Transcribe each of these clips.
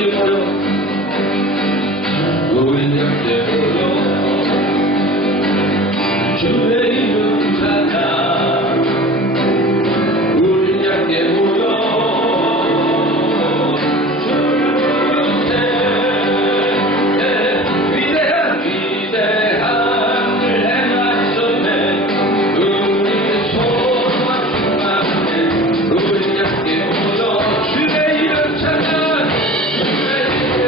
함께 모여 우리 함께 모여 주의 이름 찬양 우리 함께 모여 주의 이름 찬양 주의 이름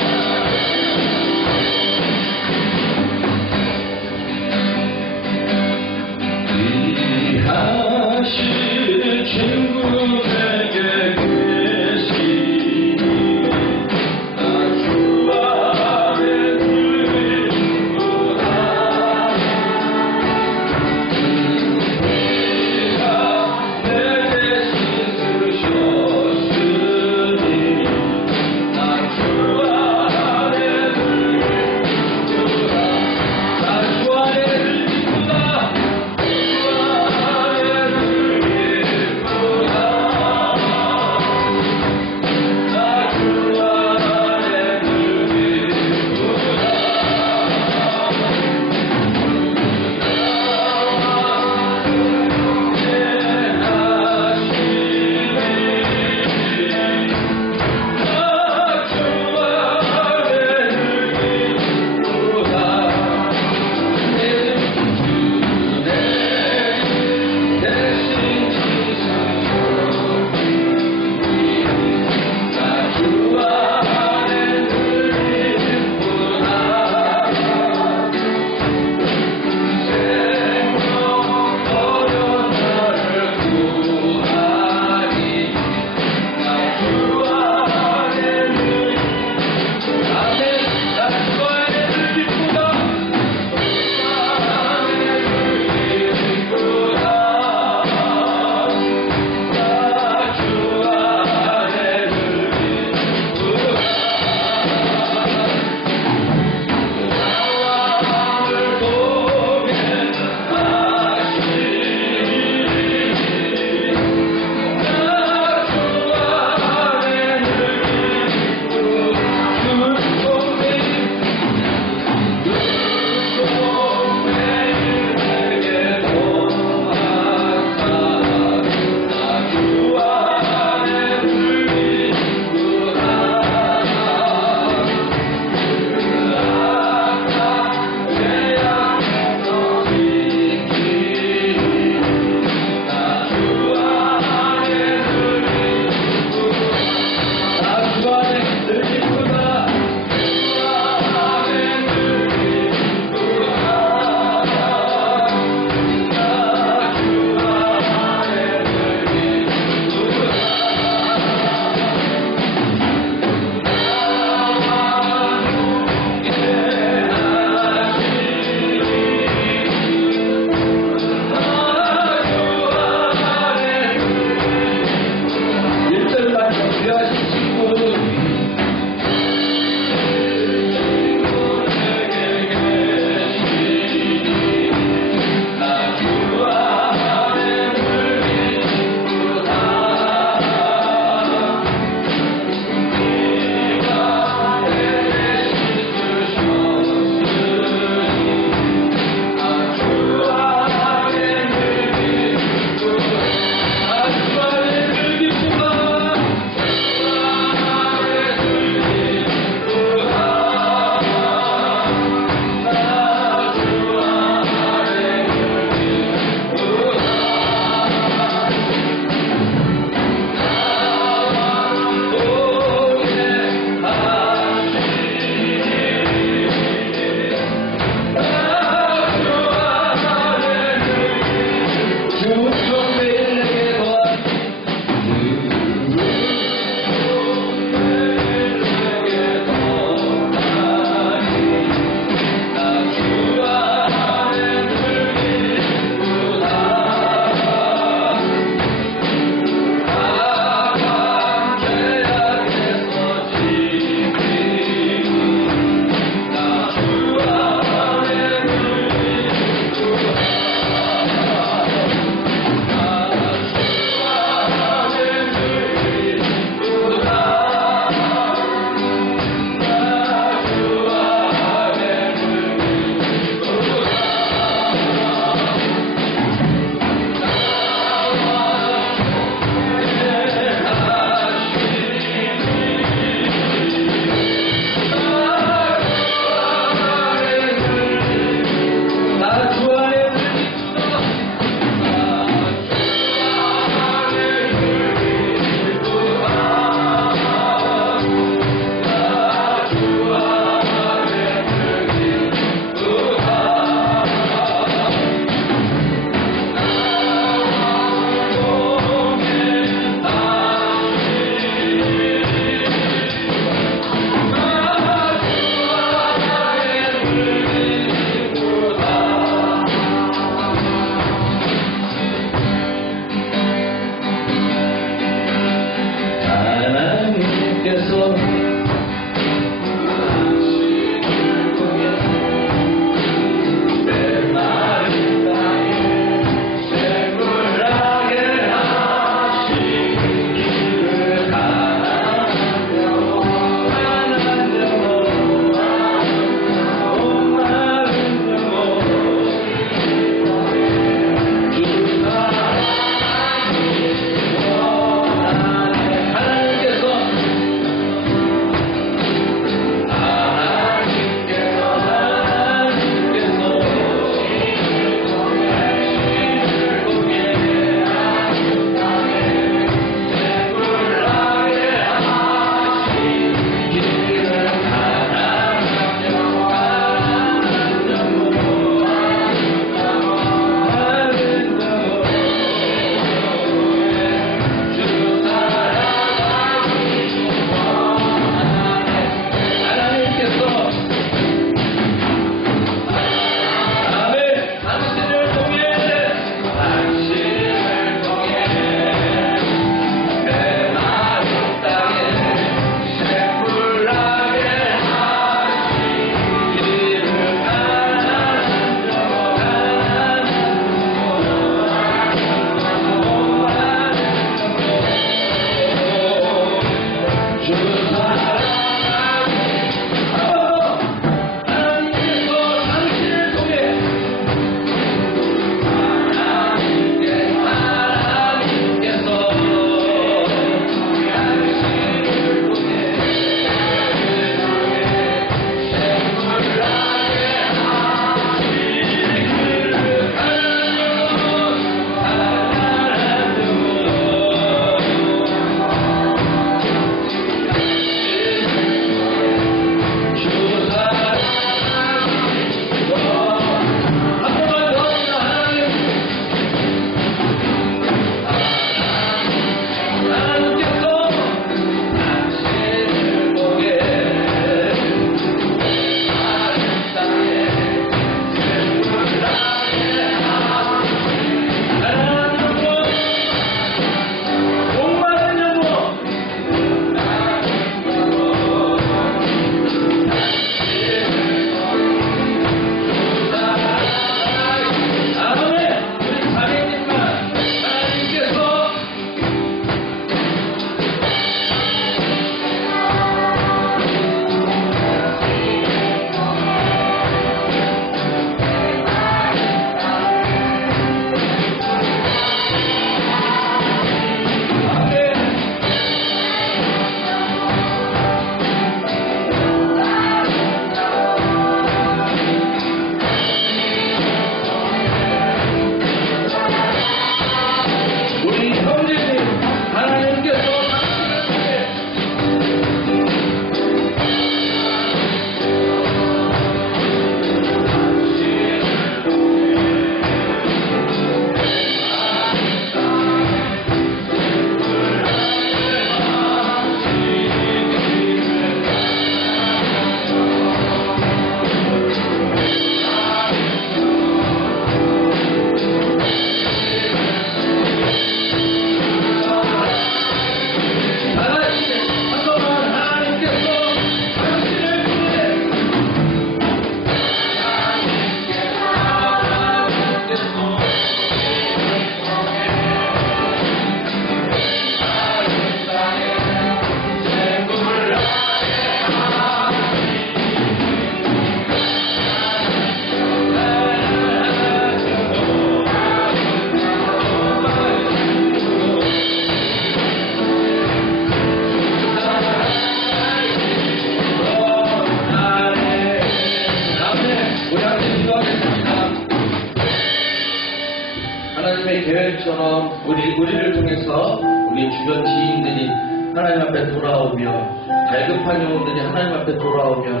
계획처럼 우리를 통해서 우리 주변 지인들이 하나님 앞에 돌아오며, 갈급한 영혼들이 하나님 앞에 돌아오며,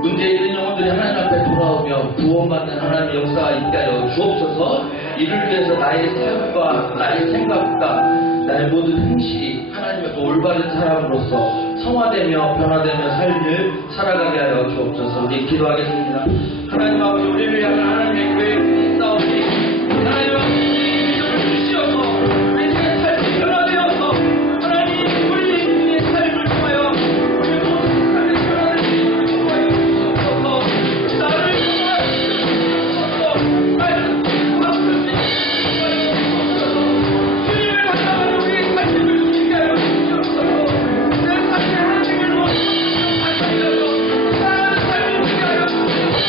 문제 있는 영혼들이 하나님 앞에 돌아오며 구원받는 하나님의 역사가 있게 하여 주옵소서. 이를 위해서 나의 삶과 나의 생각과 나의 모든 행실이 하나님 앞에 올바른 사람으로서 성화되며 변화되며 삶을 살아가게 하여 주옵소서. 우리 기도하겠습니다. 하나님 아버지, 우리를 향한 하나님의 계획이 있사오니 하나님 아버지, 믿음을 주시어서 우리의 삶이 변화되어서 하나님 우리의 삶을 통하여 우리의 모든 삶의 변화를 인도하여 주옵소서. 나를 통하여 주옵소서. 나를 통하여 주옵소서. 주님을 바라보는 우리의 삶을 주시게 하여 주옵소서. 내 삶의 하나님을 원하는 삶을 사는 삶을 주게 하여 주옵소서.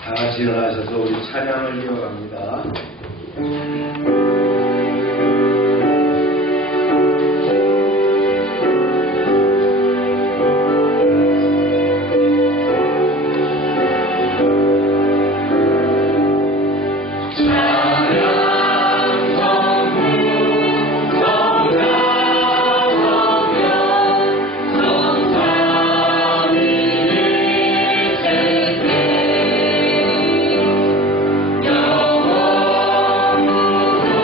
다 같이 일어나셔서 우리 찬양을 이어갑니다. 영원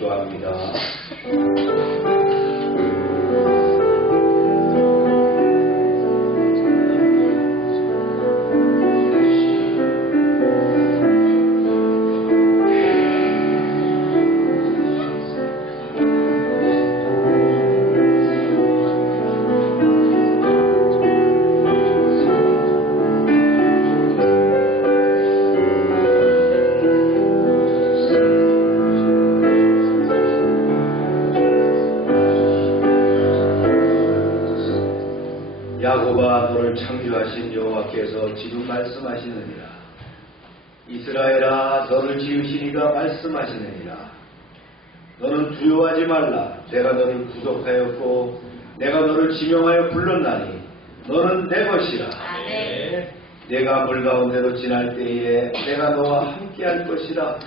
기도합니다. 야곱아, 너를 창조하신 여호와께서 지금 말씀하시느니라. 이스라엘아, 너를 지으신 이가 말씀하시느니라. 너는 두려워하지 말라. 내가 너를 구속하였고 내가 너를 지명하여 불렀나니 너는 내 것이라. 아멘. 내가 물 가운데로 지날 때에 내가 너와 함께할 것이라.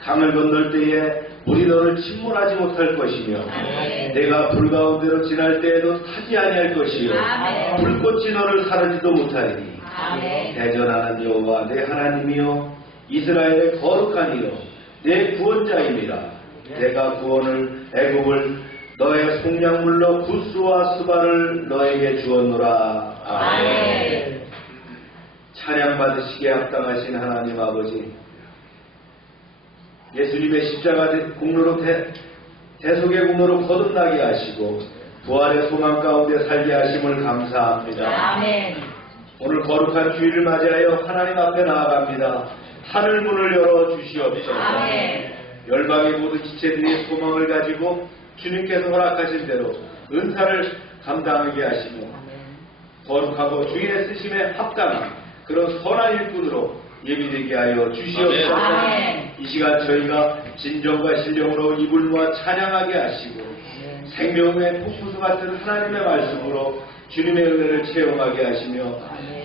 강을 건널 때에 물이 너를 침몰하지 못할 것이며 아멘. 내가 불 가운데로 지날 때에도 타지 아니할 것이요 아멘. 불꽃이 너를 사르지도 못하리니 아멘. 대전하는 여호와 내 하나님이요 이스라엘의 거룩한 이요 내 구원자임이라. 내가 구원을 애굽을 너의 속량물로 구스와 스바를 너에게 주었노라. 아멘. 찬양 받으시기에 합당하신 하나님 아버지, 예수님의 십자가 공로로 대속의 공로로 거듭나게 하시고 부활의 소망 가운데 살게 하심을 감사합니다. 아멘. 오늘 거룩한 주일을 맞이하여 하나님 앞에 나아갑니다. 하늘 문을 열어 주시옵소서. 아멘. 열방의 모든 지체들이 소망을 가지고 주님께서 허락하신 대로 은사를 감당하게 하시며 거룩하고 주인의 쓰심에 합당한 그런 선한 일꾼으로 예비되게 하여 주시옵소서. 아멘. 이 시간 저희가 진정과 신령으로 입을 모아 찬양하게 하시고 생명의 폭포수 같은 하나님의 말씀으로 주님의 은혜를 체험하게 하시며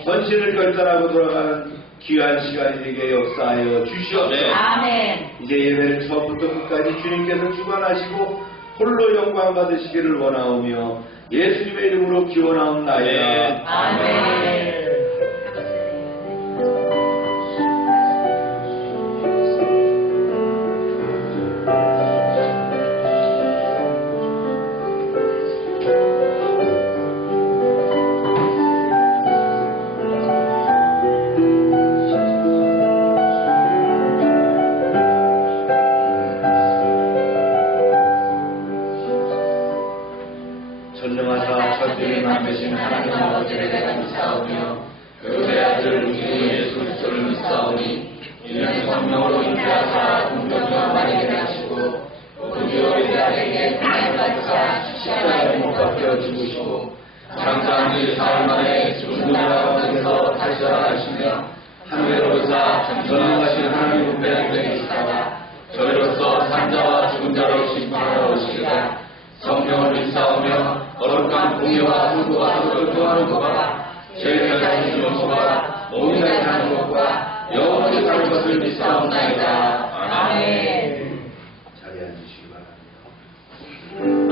헌신을 결단하고 돌아가는 귀한 시간이 되게 역사하여 주시옵소서. 아멘. 이제 예배를 처음부터 끝까지 주님께서 주관하시고 홀로 영광 받으시기를 원하오며 예수님의 이름으로 기원하옵나이다. 아멘. 전능하사 천지를 만드신 하나님 아버지를 내가 믿사오며 그의 아들 우리 주 예수 그리스도를 믿사오니 이는 성령으로 잉태하사 동정녀 마리아를 하시고 본디오 빌라에게 고난을 받으사 십자가에 못 박혀 죽으시고 장사한 지 사흘 만에 죽은 자 가운데서 다시 살아나시며 하늘로 오사 전능하신 하나님 우편에 계시다가 저희로서 산자와 죽은 자로 심판하러 오시리라. 성령을 믿사오며 거룩한 공의와 순도와 혈통하는 것과 죄를 사하시는 것과 몸이 나타나는 것과 영원히 사는 것을 믿사옵나이다. 아멘. 자리에 앉으시기 바랍니다.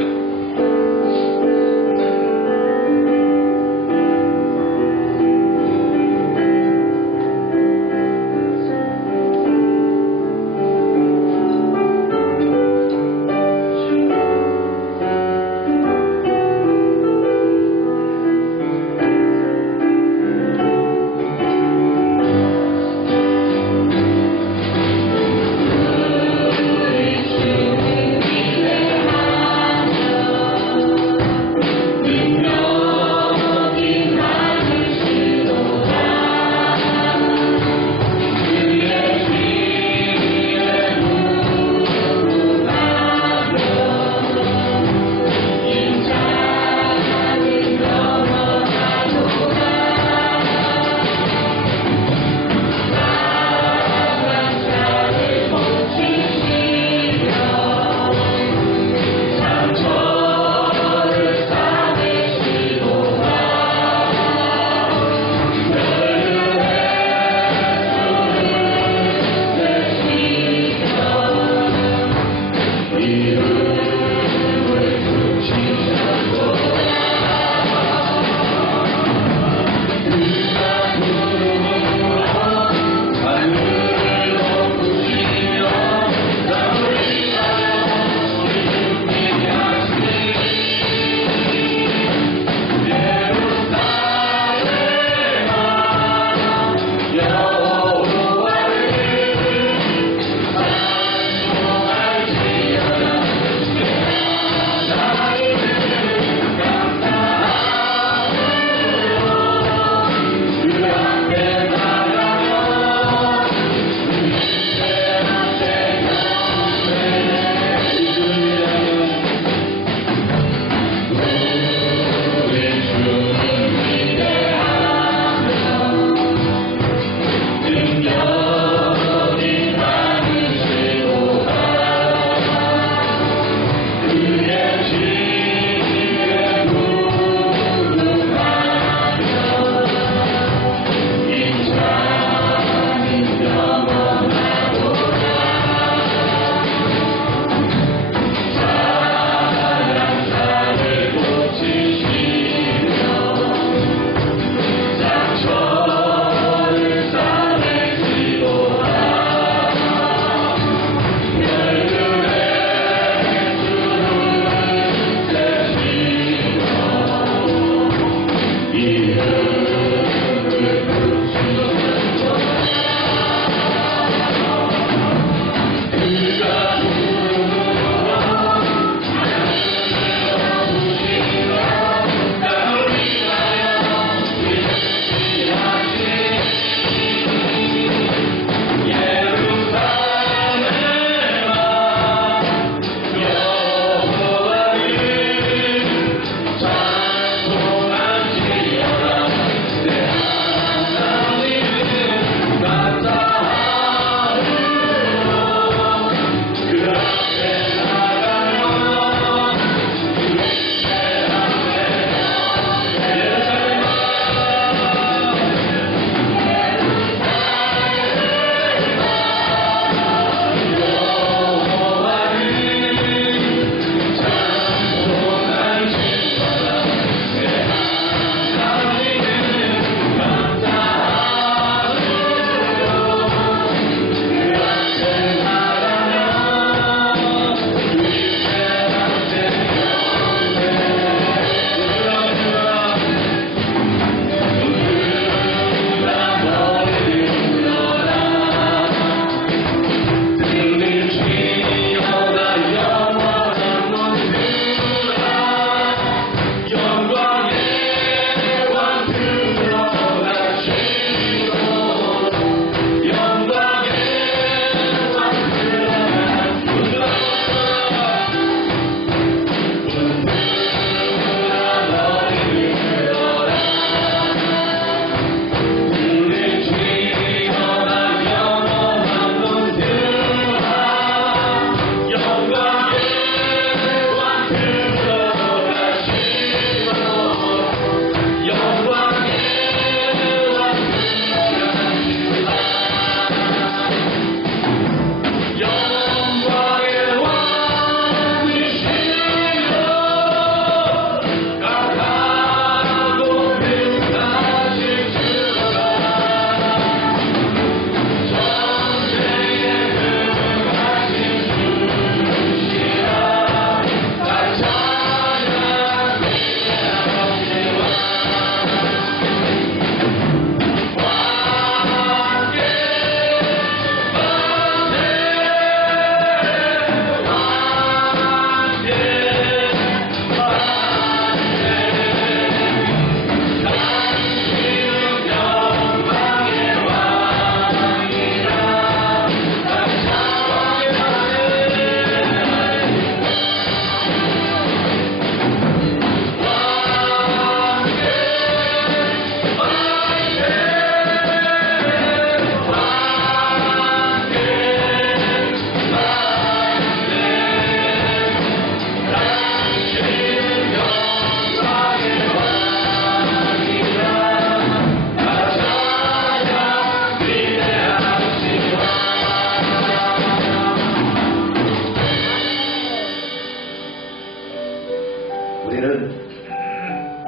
우리는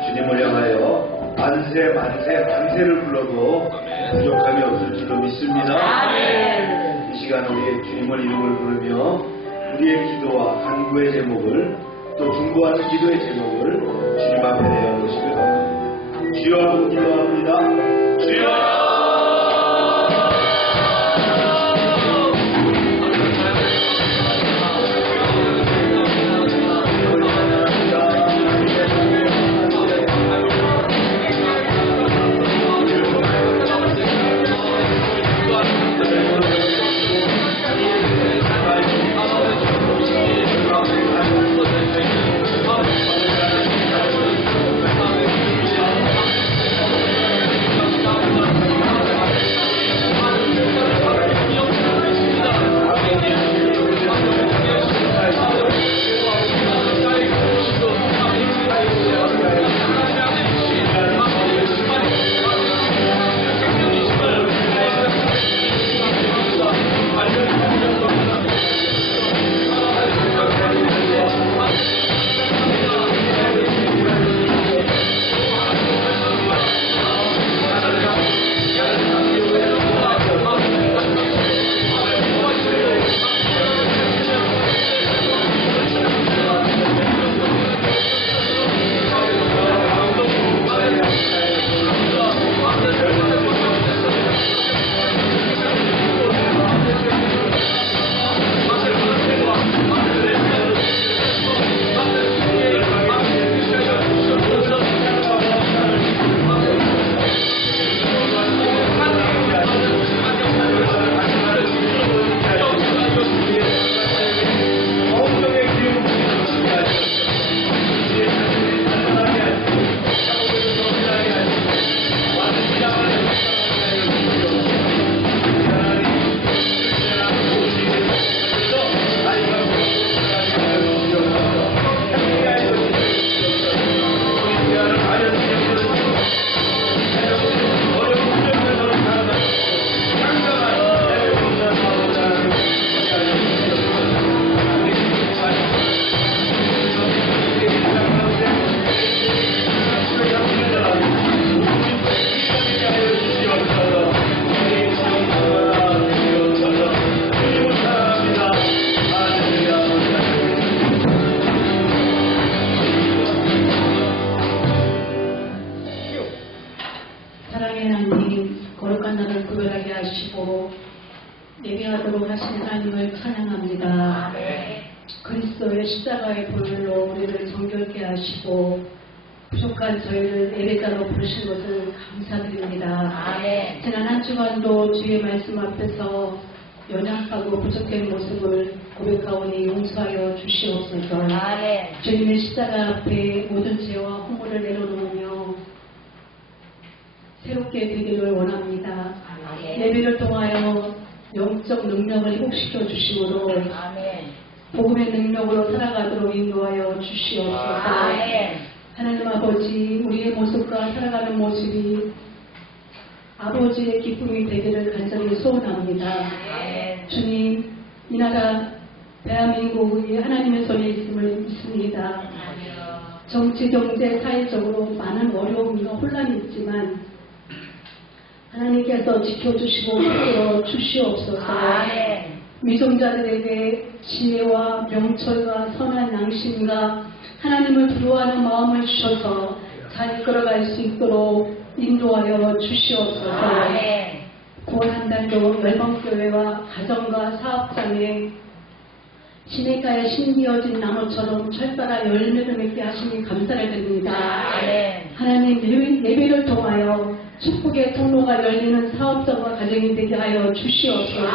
주님을 향하여 만세 만세 만세를 불러도 부족함이 없을 줄로 믿습니다. 이 시간 우리의 주님을 이름을 부르며 우리의 기도와 간구의 제목을 또 중보하는 기도의 제목을 주님 앞에 내어놓으시길 바랍니다. 주여 하고 기도합니다. 주여! 사랑의 하나님, 거룩한 나를 구별하게 하시고 예배하도록 하신 하나님을 찬양합니다. 그리스도의 십자가의 보혈로 우리를 정결케 하시고 부족한 저희를 예배자로 부르신 것을 감사드립니다. 지난 한 주간도 주의 말씀 앞에서 연약하고 부족한 모습을 고백하오니 용서하여 주시옵소서. 주님의 십자가 앞에 모든 죄와 허물을 내려놓으며 새롭게 되기를 원합니다. 예배를 통하여 영적 능력을 회복시켜 주시므로 복음의 능력으로 살아가도록 인도하여 주시옵소서. 하나님 아버지, 우리의 모습과 살아가는 모습이 아버지의 기쁨이 되기를 간절히 소원합니다. 주님, 이 나라 대한민국이 하나님의 손에 있음을 믿습니다. 정치, 경제, 사회적으로 많은 어려움과 혼란이 있지만 하나님께서 지켜주시고 붙들어 주시옵소서. 미성자들에게 지혜와 명철과 선한 양심과 하나님을 두려워하는 마음을 주셔서 잘 끌어갈 수 있도록 인도하여 주시옵소서. 곧 한 달도 열방교회와 가정과 사업장에 시냇가에 심기어진 나무처럼 철따라 열매를 맺게 하시니 감사를 드립니다. 하나님, 예배를 통하여 축복의 통로가 열리는 사업자와 가정이 되게 하여 주시옵소서.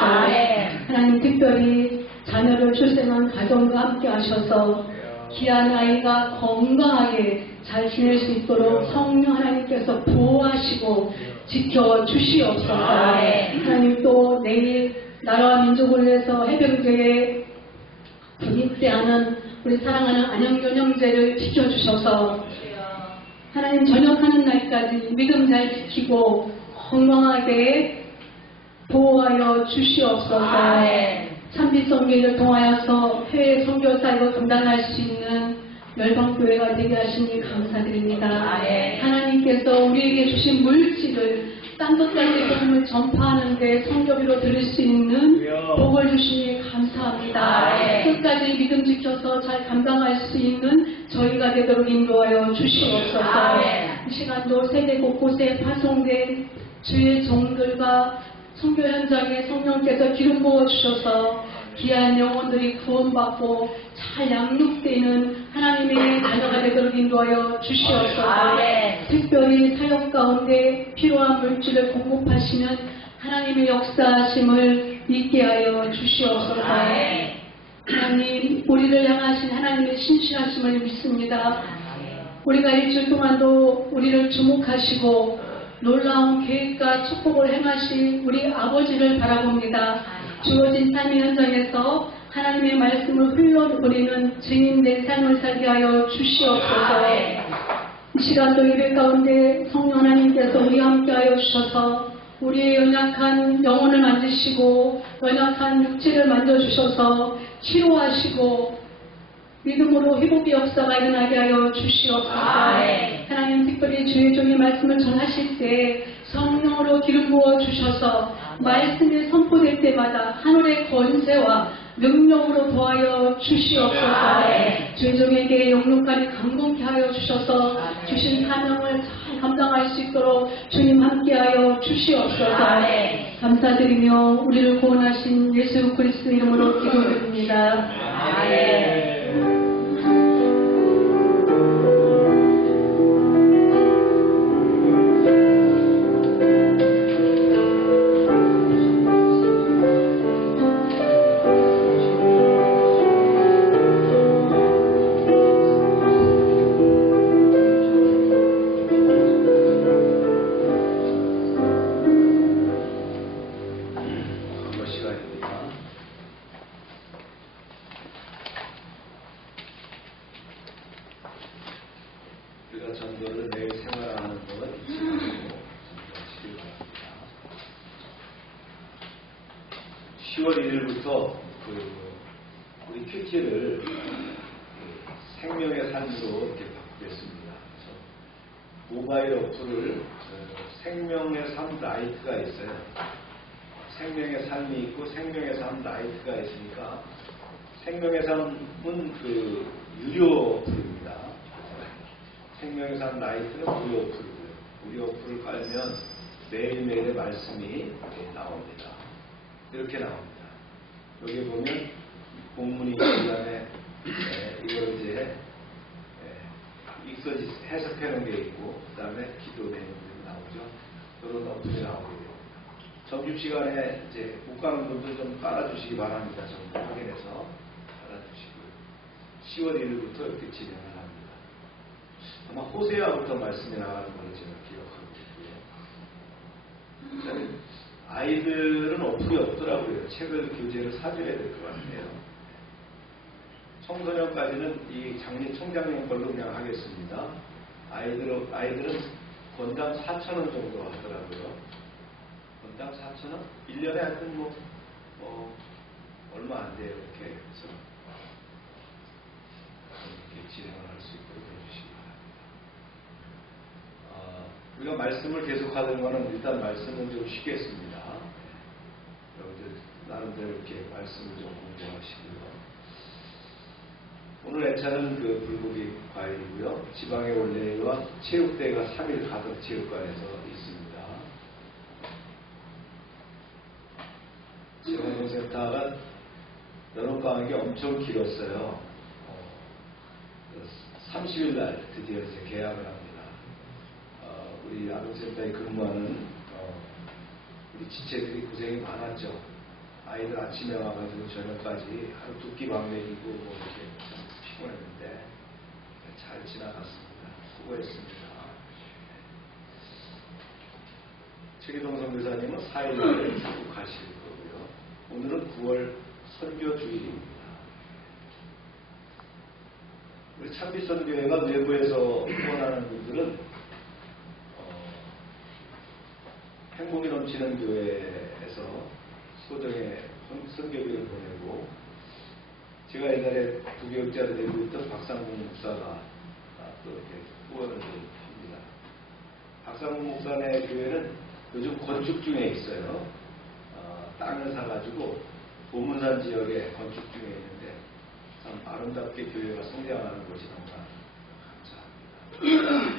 하나님, 특별히 자녀를 출생한 가정과 함께 하셔서 귀한 아이가 건강하게 잘 지낼 수 있도록 성령 하나님께서 보호하시고 지켜주시옵소서. 하나님, 또 내일 나라와 민족을 위해서 해병대에 분입대하는 우리 사랑하는 안영균 형제를 지켜주셔서 하나님 전역하는 날까지 믿음 잘 지키고 건강하게 보호하여 주시옵소서. 참빛 선교를 통하여서 해외 선교 사역을 감당할 수 있는 열방교회가 되게 하시니 감사드립니다. 아멘. 하나님께서 우리에게 주신 물질을 딴 곳까지 복음을 전파하는데 성교비로 들을 수 있는 복을 주시니 감사합니다. 아멘. 끝까지 믿음 지켜서 잘 감당할 수 있는 저희가 되도록 인도하여 주시옵소서. 아멘. 이 시간도 세계 곳곳에 파송된 주의 종들과 선교 현장에 성령께서 기름 부어 주셔서 귀한 영혼들이 구원받고 잘 양육되는 하나님의 자녀가 되도록 인도하여 주시옵소서. 아멘. 특별히 사역 가운데 필요한 물질을 공급하시는 하나님의 역사하심을 믿게 하여 주시옵소서. 아멘. 하나님, 우리를 향하신 하나님의 신실하심을 믿습니다. 우리가 일주일 동안도 우리를 주목하시고 놀라운 계획과 축복을 행하신 우리 아버지를 바라봅니다. 주어진 삶의 현장에서 하나님의 말씀을 흘러버리는 증인된 삶을 살게 하여 주시옵소서. 이 시간도 예배 가운데 성령 하나님께서 우리와 함께 하여 주셔서 우리의 연약한 영혼을 만지시고 연약한 육체를 만져주셔서 치료하시고 믿음으로 회복의 역사가 일어나게 하여 주시옵소서. 아멘. 하나님, 특별히 주의 종의 말씀을 전하실 때 성령으로 기름 부어 주셔서 말씀이 선포될 때마다 하늘의 권세와 능력으로 도하여 주시옵소서. 아멘. 주의 종에게 영육간에 강건케 하여 주셔서 주신 사명을 잘 감당할 수 있도록 주님 함께하여 주시옵소서. 아멘. 감사드리며 우리를 구원하신 예수 그리스도 이름으로 기도드립니다. 아멘. 한번 시간입니다. 우리가 전도를 매일 생활하는 건 잊지 말고 지키길 바랍니다. 10월 1일부터 우리 큐티를 생명의 삶으로 이렇게 바꾸겠습니다. 그래서 모바일 어플을 생명의 삶 라이트가 있어요. 생명의 삶이 있고 생명의 삶 라이트가 있으니까 생명의 삶은 유료 어플입니다. 생명의 삶 라이트는 무료 어플이고요. 무료 어플을 깔면 매일매일의 말씀이 나옵니다. 이렇게 나옵니다. 여기 보면 본문이 있고 그다음에 이걸 이제 익서지 해석해 놓은 게 있고 그다음에 기도 내용들이 나오죠. 그런 어플이 나오게 됩니다. 점심시간에 이제 못 가는 분들 좀 깔아주시기 바랍니다. 좀 확인해서 깔아주시고요. 10월 1일부터 이렇게 진행을 합니다. 아마 호세아부터 말씀이 나가는 걸로 제가 기억하고 있고요. 아이들은 어플이 없더라고요. 책을 교재를 사줘야 될 것 같아요. 청소년까지는 이 총장님 걸로 그냥 하겠습니다. 아이들은 권당 4,000원 정도 하더라고요. 권당 4,000원? 1년에 하여튼 얼마 안 돼요. 이렇게 해서 이렇게 진행을 할 수 있도록 해주시기 바랍니다. 우리가 말씀을 계속하는 거는 일단 말씀은 좀 쉬겠습니다. 여러분들 나름대로 이렇게 말씀을 좀 공부하시고요. 오늘 애차는 불고기 과일이고요. 지방의 올레와 체육대회가 3일 가덕 체육관에서 있습니다. 지방운동센터가 여름방학이 엄청 길었어요. 30일 날 드디어 이제 개학을 합니다. 우리 아동센터에 근무하는 우리 지체들이 고생이 많았죠. 아이들 아침에 와가지고 저녁까지 하루 두 끼 밥 먹이고 이렇게 피곤했는데 잘 지나갔습니다. 수고했습니다. 최기동 선교사님은 4일날 가실 거고요. 오늘은 9월 선교 주일입니다. 우리 참빛선교회가 외부에서 후원하는 분들은 행복이 넘치는 교회에서 소정의 선교비를 보내고 제가 제가 옛날에 부교육자로 되고 있던 박상문 목사가 또 이렇게 후원을 합니다. 박상문 목사네 교회는 요즘 건축 중에 있어요. 땅을 사가지고 보문산 지역에 건축 중에 있는데 참 아름답게 교회가 성장하는 곳이 너무나 감사합니다.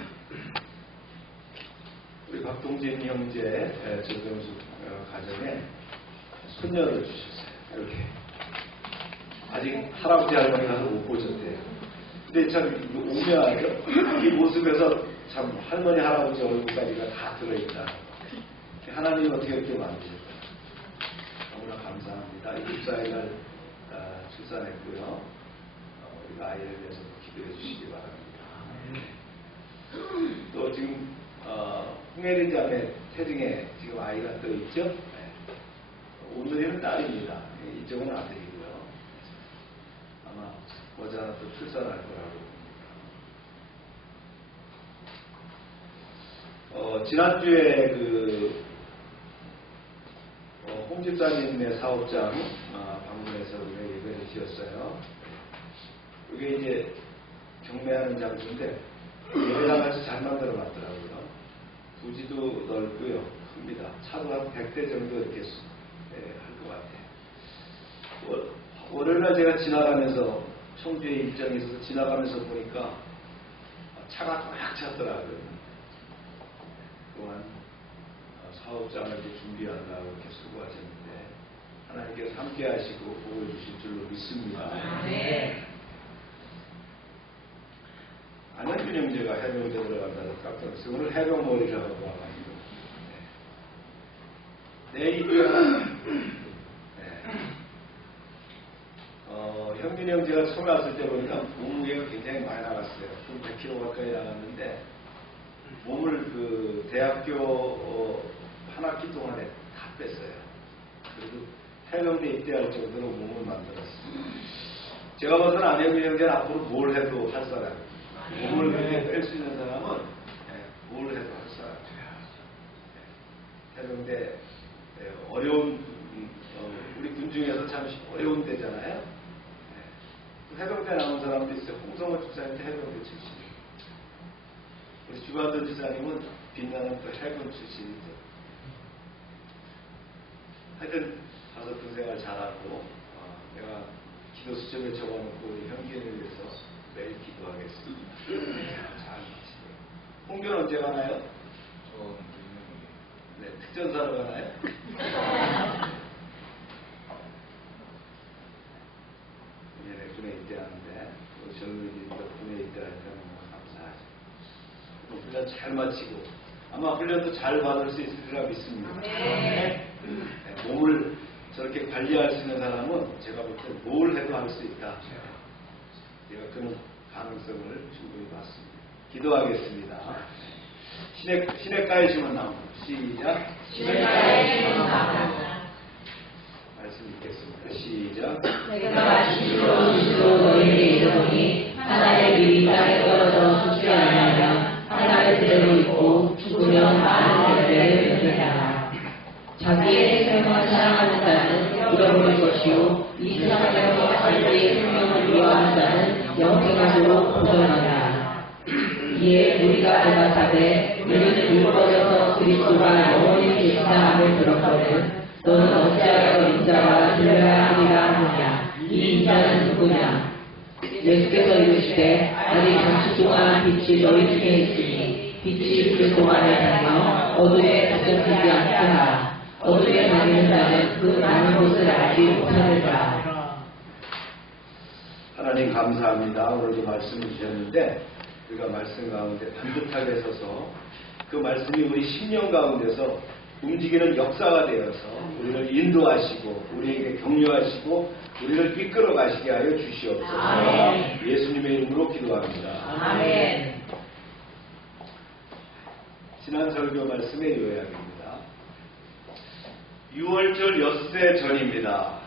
우리 박동진 형제 조병수 가정에 손녀를 주셨어요. 이렇게 아직 할아버지 할머니가 못 보셨대요. 근데 참 오묘하죠. 이 모습에서 참 할머니 할아버지 얼굴까지가 다 들어있다. 하나님 어떻게 이렇게 만드셨다. 너무나 감사합니다. 24일날 출산했고요. 우리 아이를 위해서 기도해 주시기 바랍니다. 또 지금 홍혜린 자매 태중에 지금 아이가 또 있죠. 네. 오늘은 딸입니다. 이쪽은 아들이고요. 아마 머지않아 또 출산할 거라고 봅니다. 지난주에 홍 집사님의 사업장 방문해서 우리가 예배를 드렸어요. 이게 이제 경매하는 장소인데 예배랑 같이 잘 만들어 놨더라고요. 부지도 넓고요. 큽니다. 차도 한 100대 정도 이렇게 할 것 같아요. 월요일날 제가 지나가면서 청주에 일정이 있어서 지나가면서 보니까 차가 꽉 찼더라고요. 또한 사업장을 이렇게 준비한다고 이렇게 수고하셨는데 하나님께서 함께 하시고 복을 주실 줄로 믿습니다. 네. 안현준 형제가 해병대 들어간다고 깜짝 놀랐어요. 오늘 해병머리를 하고 와가지고. 현균 형제가 처음에 왔을 때 보니까 몸무게가 굉장히 많이 나갔어요. 좀 100kg 가까이 나갔는데 몸을 대학교 한 학기 동안에 다 뺐어요. 그리고 해병대 입대할 정도로 몸을 만들었어요. 제가 봐서는 안현균 형제는 앞으로 뭘 해도 할 사람. 몸을 그렇게 뺄 수 있는 사람은 뭘 해도 할 사람이에요. 해병대 어려운 우리 군 중에서 참 어려운 데잖아요. 해병대 나온 사람도 있어요. 홍성호 집사님도 해병대 출신이에요. 우리 주관돈 집사님은 빛나는 또 해군 출신이죠. 하여튼 가서 군 생활 잘하고 내가 기도 수첩에 적어놓고 우리 형제를 위해서 매일 기도하겠습니다. 잘 마시고요. 홍교는 언제 가나요? 네, 특전사로 가나요? 네, 군에 입대하는데 젊은이들이 군에 입대하니까 너무 감사하죠. 훈련 잘 마치고 아마 훈련도 잘 받을 수 있으리라 믿습니다. 네. 몸을 저렇게 관리할 수 있는 사람은 제가 볼 때 뭘 해도 할 수 있다. 제가 그런 가능성을 충분히 봤습니다. 기도하겠습니다. 시냇가에 심은 나무. 시작. 시냇가에 심은 나무. 말씀 읽겠습니다. 시작. 내가 진실로 너희에게 이르노니 하나의 길이 땅에 떨어져 죽지 아니하면 하나의 그대로 있고 죽으면 많은 세대를 면제하라. 자기의 생명을 사랑하는 자는 잃어버릴 것이요 이 세상에서 자기의 생명을 미워하는 자는 영생하도록 보존하라. 이에 우리가 대답하되 우리는 율법에서 그리스도가 영원히 계시다함을 들었거든. 너는 어찌하여 인자와 들려야 하리라 하느냐. 이 인자는 누구냐. 예수께서 이르시되 아직 잠시 동안 빛이 너희 중에 있으니 빛이 그 동안에 다니며 어둠에 갇혀지지 않게 하라. 어둠에 다니는 자는 그 많은 곳을 알지 못하느니라. 하나님 감사합니다. 오늘도 말씀을 주셨는데 우리가 말씀 가운데 반듯하게 서서 그 말씀이 우리 심령 가운데서 움직이는 역사가 되어서 우리를 인도하시고 우리에게 격려하시고 우리를 이끌어 가시게 하여 주시옵소서. 아멘. 예수님의 이름으로 기도합니다. 아멘. 지난 설교 말씀의 요약입니다. 6월절 엿새 전입니다.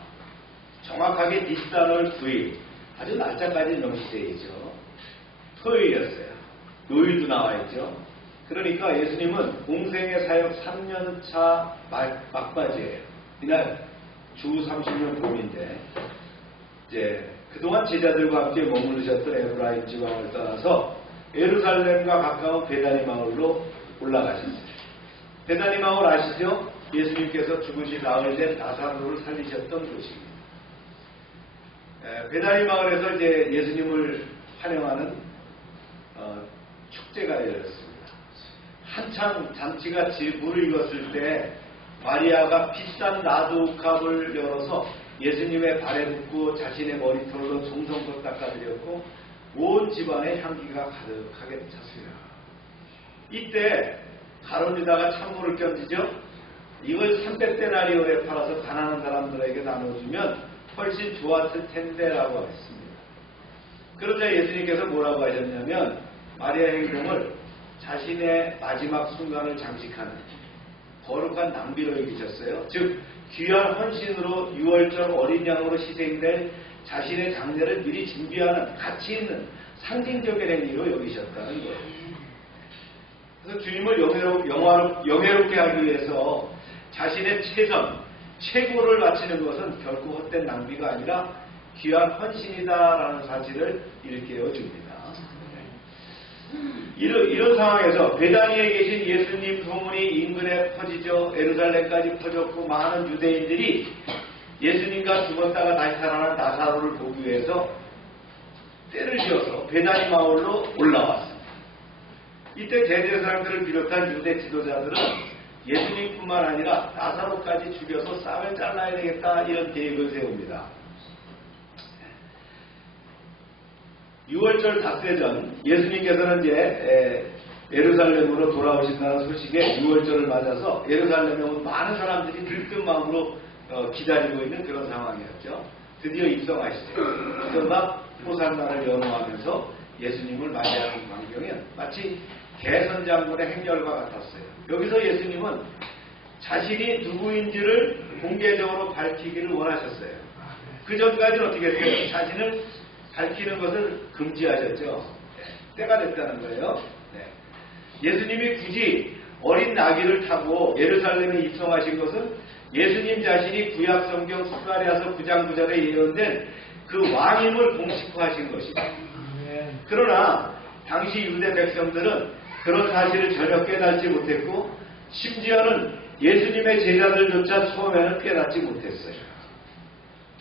정확하게 니산월 9일 아주 날짜까지 명시되어 있죠. 토요일이었어요. 요일도 나와 있죠. 그러니까 예수님은 공생의 사역 3년차 막바지예요. 이날 주 30년 봄인데 이제 그동안 제자들과 함께 머무르셨던 에브라임 지방을 떠나서 예루살렘과 가까운 베다니 마을로 올라가셨어요. 베다니 마을 아시죠? 예수님께서 죽으신 나흘 된 나사로를 살리셨던 곳입니다. 베다니 마을에서 이제 예수님을 환영하는 축제가 열렸습니다. 한창 잔치가 무르익었을 때 마리아가 비싼 나두갑을 열어서 예수님의 발에 붓고 자신의 머리털로 정성껏 닦아드렸고 온 집안에 향기가 가득하게 찼습니다. 이때 가룟유다가 찬물을 견디죠. 이걸 300데나리온에 팔아서 가난한 사람들에게 나눠주면 훨씬 좋았을 텐데라고 했습니다. 그러자 예수님께서 뭐라고 하셨냐면 마리아의 행동을 자신의 마지막 순간을 장식하는 거룩한 낭비로 여기셨어요. 즉 귀한 헌신으로 6월절 어린 양으로 희생될 자신의 장례를 미리 준비하는 가치 있는 상징적인 행위로 여기셨다는 거예요. 그래서 주님을 영예롭게 하기 위해서 자신의 최선, 최고를 바치는 것은 결코 헛된 낭비가 아니라 귀한 헌신이다라는 사실을 일깨워 줍니다. 이런 상황에서 베다니에 계신 예수님 소문이 인근에 퍼지죠. 예루살렘까지 퍼졌고 많은 유대인들이 예수님과 죽었다가 다시 살아난 나사로를 보기 위해서 때를 지어서 베다니 마을로 올라왔습니다. 이때 대제사장들을 비롯한 유대 지도자들은 예수님뿐만 아니라 나사로까지 죽여서 쌈을 잘라야 되겠다 이런 계획을 세웁니다. 6월절 닷새 전 예수님께서는 이제 예루살렘으로 돌아오신다는 소식에 6월절을 맞아서 예루살렘에 온 많은 사람들이 들뜬 마음으로 기다리고 있는 그런 상황이었죠. 드디어 입성하시죠. 그래서 막 호산나를 연호하면서 예수님을 맞이하는 광경이 마치 개선장군의 행렬과 같았어요. 여기서 예수님은 자신이 누구인지를 공개적으로 밝히기를 원하셨어요. 그 전까지는 어떻게 했어요? 자신을 밝히는 것을 금지하셨죠. 때가 됐다는 거예요. 예수님이 굳이 어린 나귀를 타고 예루살렘에 입성하신 것은 예수님 자신이 구약 성경 스가랴서 9장 9절에 예언된 그 왕임을 공식화하신 것입니다. 그러나 당시 유대 백성들은 그런 사실을 전혀 깨닫지 못했고 심지어는 예수님의 제자들조차 처음에는 깨닫지 못했어요.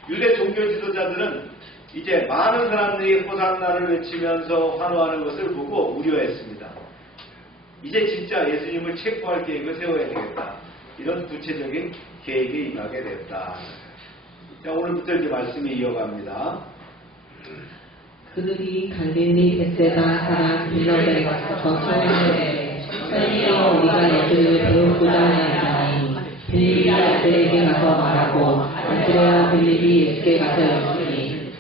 유대 종교 지도자들은 이제 많은 사람들이 호산나를 외치면서 환호하는 것을 보고 우려했습니다. 이제 진짜 예수님을 체포할 계획을 세워야 되겠다. 이런 구체적인 계획에 임하게 됐다. 자, 오늘부터 이제 말씀이 이어갑니다. 그들이 갈릴리 벳세다 사람 빌립에 가서 전청하되 선생님여 우리가 예수를 배우고자 하나니 빌립이 아들에게 가서 말하고 안드레와 빌립이 예수께 가서 여쭈니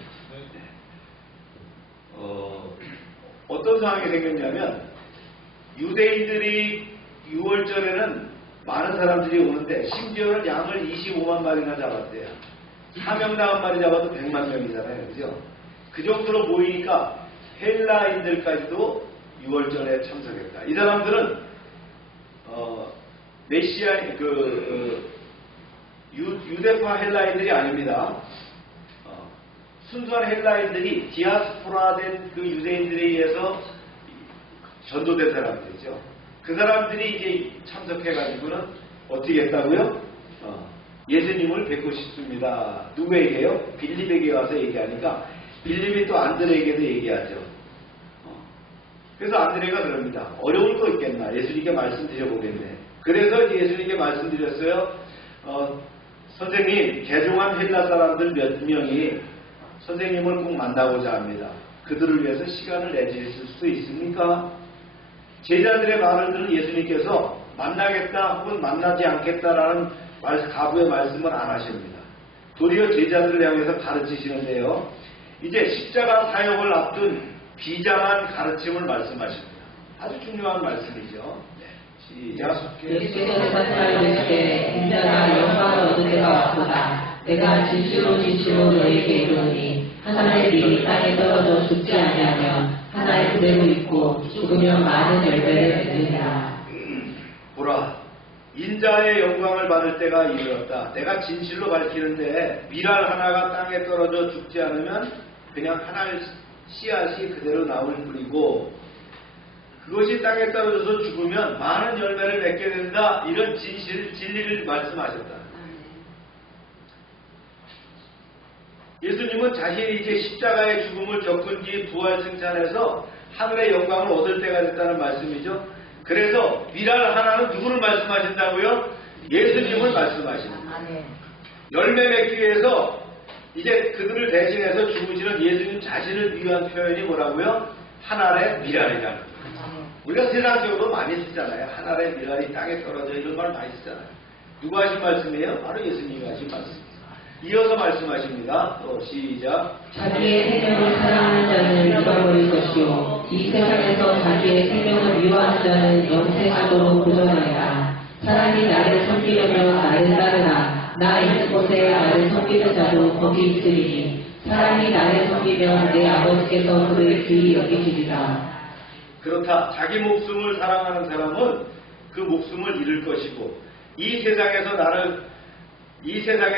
어떤 상황이 생겼냐면 유대인들이 6월절에는 많은 사람들이 오는데 심지어는 양을 25만 마리나 잡았대요. 사명당 마리 잡아도 100만 명이잖아요. 그죠? 그 정도로 모이니까 헬라인들까지도 6월절에 참석했다. 이 사람들은 메시아 유대파 헬라인들이 아닙니다. 순수한 헬라인들이 디아스포라된 그 유대인들에 의해서 전도된 사람들이죠. 그 사람들이 이제 참석해가지고는 어떻게 했다고요? 예수님을 뵙고 싶습니다. 누구에게요? 빌립에게 와서 얘기하니까 빌립이 또 안드레에게도 얘기하죠. 그래서 안드레가 그럽니다. 어려울 거 있겠나? 예수님께 말씀드려보겠네. 그래서 예수님께 말씀드렸어요. 선생님, 개종한 헬라 사람들 몇 명이 선생님을 꼭 만나고자 합니다. 그들을 위해서 시간을 내주실 수 있습니까? 제자들의 말을 들은 예수님께서 만나겠다 혹은 만나지 않겠다라는 가부의 말씀을 안 하십니다. 도리어 제자들을 향해서 가르치시는데요. 이제 십자가 사역을 앞둔 비장한 가르침을 말씀하십니다. 아주 중요한 말씀이죠. 시작. 예수께서 대답하시되 인자가 영광을 얻을 때가 왔도다. 내가 진실로 진실로 너희에게 이르노니 하나의 빛이 땅에 떨어져 죽지 아니하며 하나의 그대로 있고 죽으면 많은 열매를 맺느니라. 보라, 인자의 영광을 받을 때가 이르렀다. 내가 진실로 밝히는데 밀알 하나가 땅에 떨어져 죽지 않으면 그냥 하나의 씨앗이 그대로 나올 뿐이고 그것이 땅에 떨어져서 죽으면 많은 열매를 맺게 된다. 이런 진리를 말씀하셨다. 예수님은 자신이 이제 십자가의 죽음을 겪은 뒤 부활 승천해서 하늘의 영광을 얻을 때가 됐다는 말씀이죠. 그래서 밀알 하나는 누구를 말씀하신다고요? 예수님을 말씀하십니다. 열매 맺기 위해서 이제 그들을 대신해서 죽으시는 예수님 자신을 위한 표현이 뭐라고요? 하늘의 밀알이라는 거예요. 우리가 세상적으로 많이 쓰잖아요. 하늘의 밀알이 땅에 떨어져 이런 말 많이 쓰잖아요. 누가 하신 말씀이에요? 바로 예수님이 하신 말씀입니다. 이어서 말씀하십니다. 또 시작. 자기의 생명을 사랑하는 자는 잃어버릴 것이요 이 세상에서 자기의 생명을 미워하는 자는 영생하도록 보존하리라. 사람이 나를 섬기려면 나를 따르라. 나 있는 곳에 나를 섬기는 자도 거기 있으리니 사람이 나를 섬기면 내 아버지께서 그를 귀히 여기시리라. 그렇다. 자기 목숨을 사랑하는 사람은 그 목숨을 잃을 것이고 이 세상에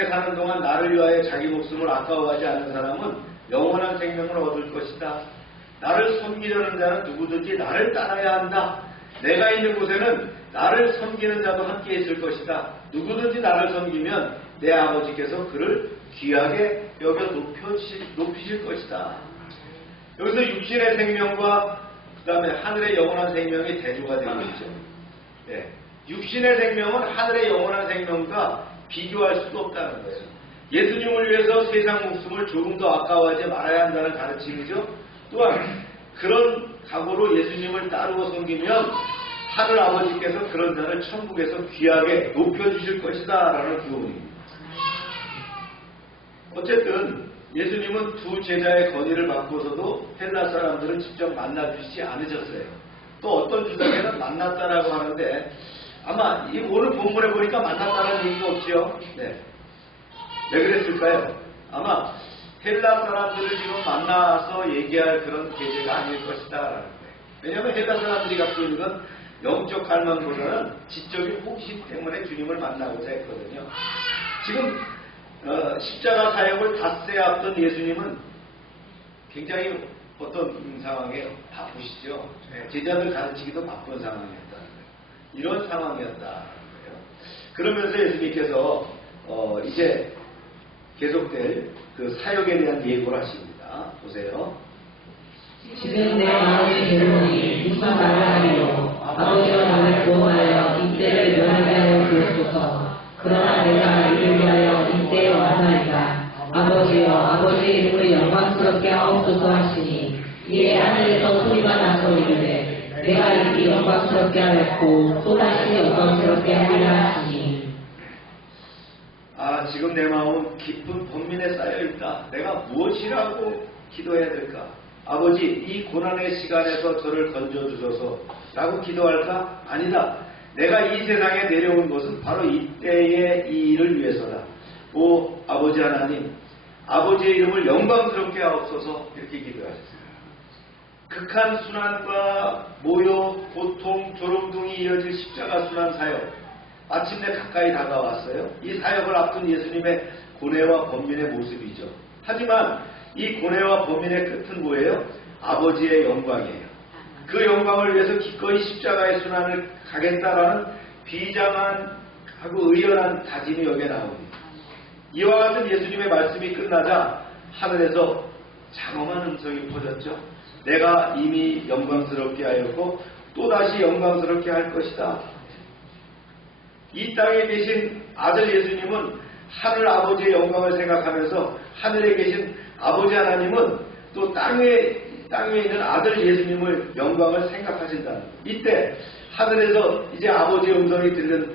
사는 동안 나를 위하여 자기 목숨을 아까워하지 않는 사람은 영원한 생명을 얻을 것이다. 나를 섬기려는 자는 누구든지 나를 따라야 한다. 내가 있는 곳에는 나를 섬기는 자도 함께 있을 것이다. 누구든지 나를 섬기면 내 아버지께서 그를 귀하게 여겨 높이실 것이다. 여기서 육신의 생명과 그 다음에 하늘의 영원한 생명이 대조가 되고 있죠. 네. 육신의 생명은 하늘의 영원한 생명과 비교할 수도 없다는 거예요. 예수님을 위해서 세상 목숨을 조금 더 아까워하지 말아야 한다는 가르침이죠. 또한 그런 각오로 예수님을 따르고 섬기면 하늘 아버지께서 그런 자를 천국에서 귀하게 높여주실 것이다 라는 교훈입니다. 어쨌든 예수님은 두 제자의 건의를 받고서도 헬라 사람들은 직접 만나주시지 않으셨어요. 또 어떤 주장에는 만났다라고 하는데 아마 이 오늘 본문에 보니까 만났다는 얘기가 없지요. 네. 왜 그랬을까요? 아마 헬라 사람들을 지금 만나서 얘기할 그런 계제가 아닐 것이다 라는 거예요. 왜냐하면 헬라 사람들이 갖고 있는 건 영적 갈망보다는 지적인 호기심 때문에 주님을 만나고자 했거든요. 지금 십자가 사역을 닷새 앞둔 예수님은 굉장히 어떤 상황이에요? 바쁘시죠. 제자들 가르치기도 바쁜 상황이었다는 거예요. 이런 상황이었다는 거예요. 그러면서 예수님께서 이제 계속될 그 사역에 대한 예고를 하십니다. 보세요. 지금 내 마음이 괴로우니 무슨 말을 하리요. 아버지와 나를 구원하여 이때를 면하게 하여 주옵소서. 그러나 내가 이를 위하여 이때에 와서이다. 아버지여 아버지의 이름을 영광스럽게 하옵소서 하시니 이에 하늘에서 소리가 나서 이르되 내가 이리 영광스럽게 하였고 또다시 영광스럽게 하리라 하시니. 지금 내 마음은 깊은 번민에 쌓여있다. 내가 무엇이라고 기도해야 될까? 아버지 이 고난의 시간에서 저를 건져주소서 라고 기도할까? 아니다. 내가 이 세상에 내려온 것은 바로 이때의 이 일을 위해서다. 오 아버지 하나님, 아버지의 이름을 영광스럽게 하옵소서. 이렇게 기도하셨어요. 극한 순환과 모욕, 고통, 조롱둥이 이어질 십자가 순환 사역, 마침내 가까이 다가왔어요. 이 사역을 앞둔 예수님의 고뇌와 번민의 모습이죠. 하지만 이 고뇌와 번민의 끝은 뭐예요? 아버지의 영광이에요. 그 영광을 위해서 기꺼이 십자가의 순환을 가겠다라는 비장한 하고 의연한 다짐이 여기에 나옵니다. 이와 같은 예수님의 말씀이 끝나자 하늘에서 장엄한 음성이 퍼졌죠. 내가 이미 영광스럽게 하였고 또다시 영광스럽게 할 것이다. 이 땅에 계신 아들 예수님은 하늘 아버지의 영광을 생각하면서 하늘에 계신 아버지 하나님은 또 땅에 있는 아들 예수님을 영광을 생각하신다. 이때 하늘에서 이제 아버지의 음성이 들렸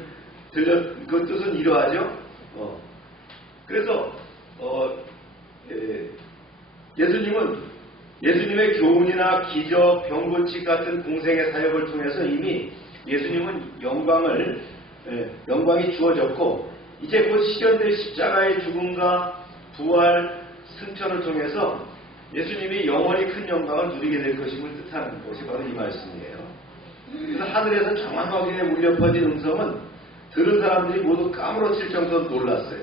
그 뜻은 이러하죠. 그래서 예수님의 교훈이나 기적, 병고치 같은 공생의 사역을 통해서 이미 예수님은 영광이 주어졌고 이제 곧 실현될 십자가의 죽음과 부활, 승천을 통해서 예수님이 영원히 큰 영광을 누리게 될 것임을 뜻하는 것이 바로 이 말씀이에요. 그래서 하늘에서 정확하게 울려 퍼진 음성은 들은 사람들이 모두 까무러칠 정도로 놀랐어요.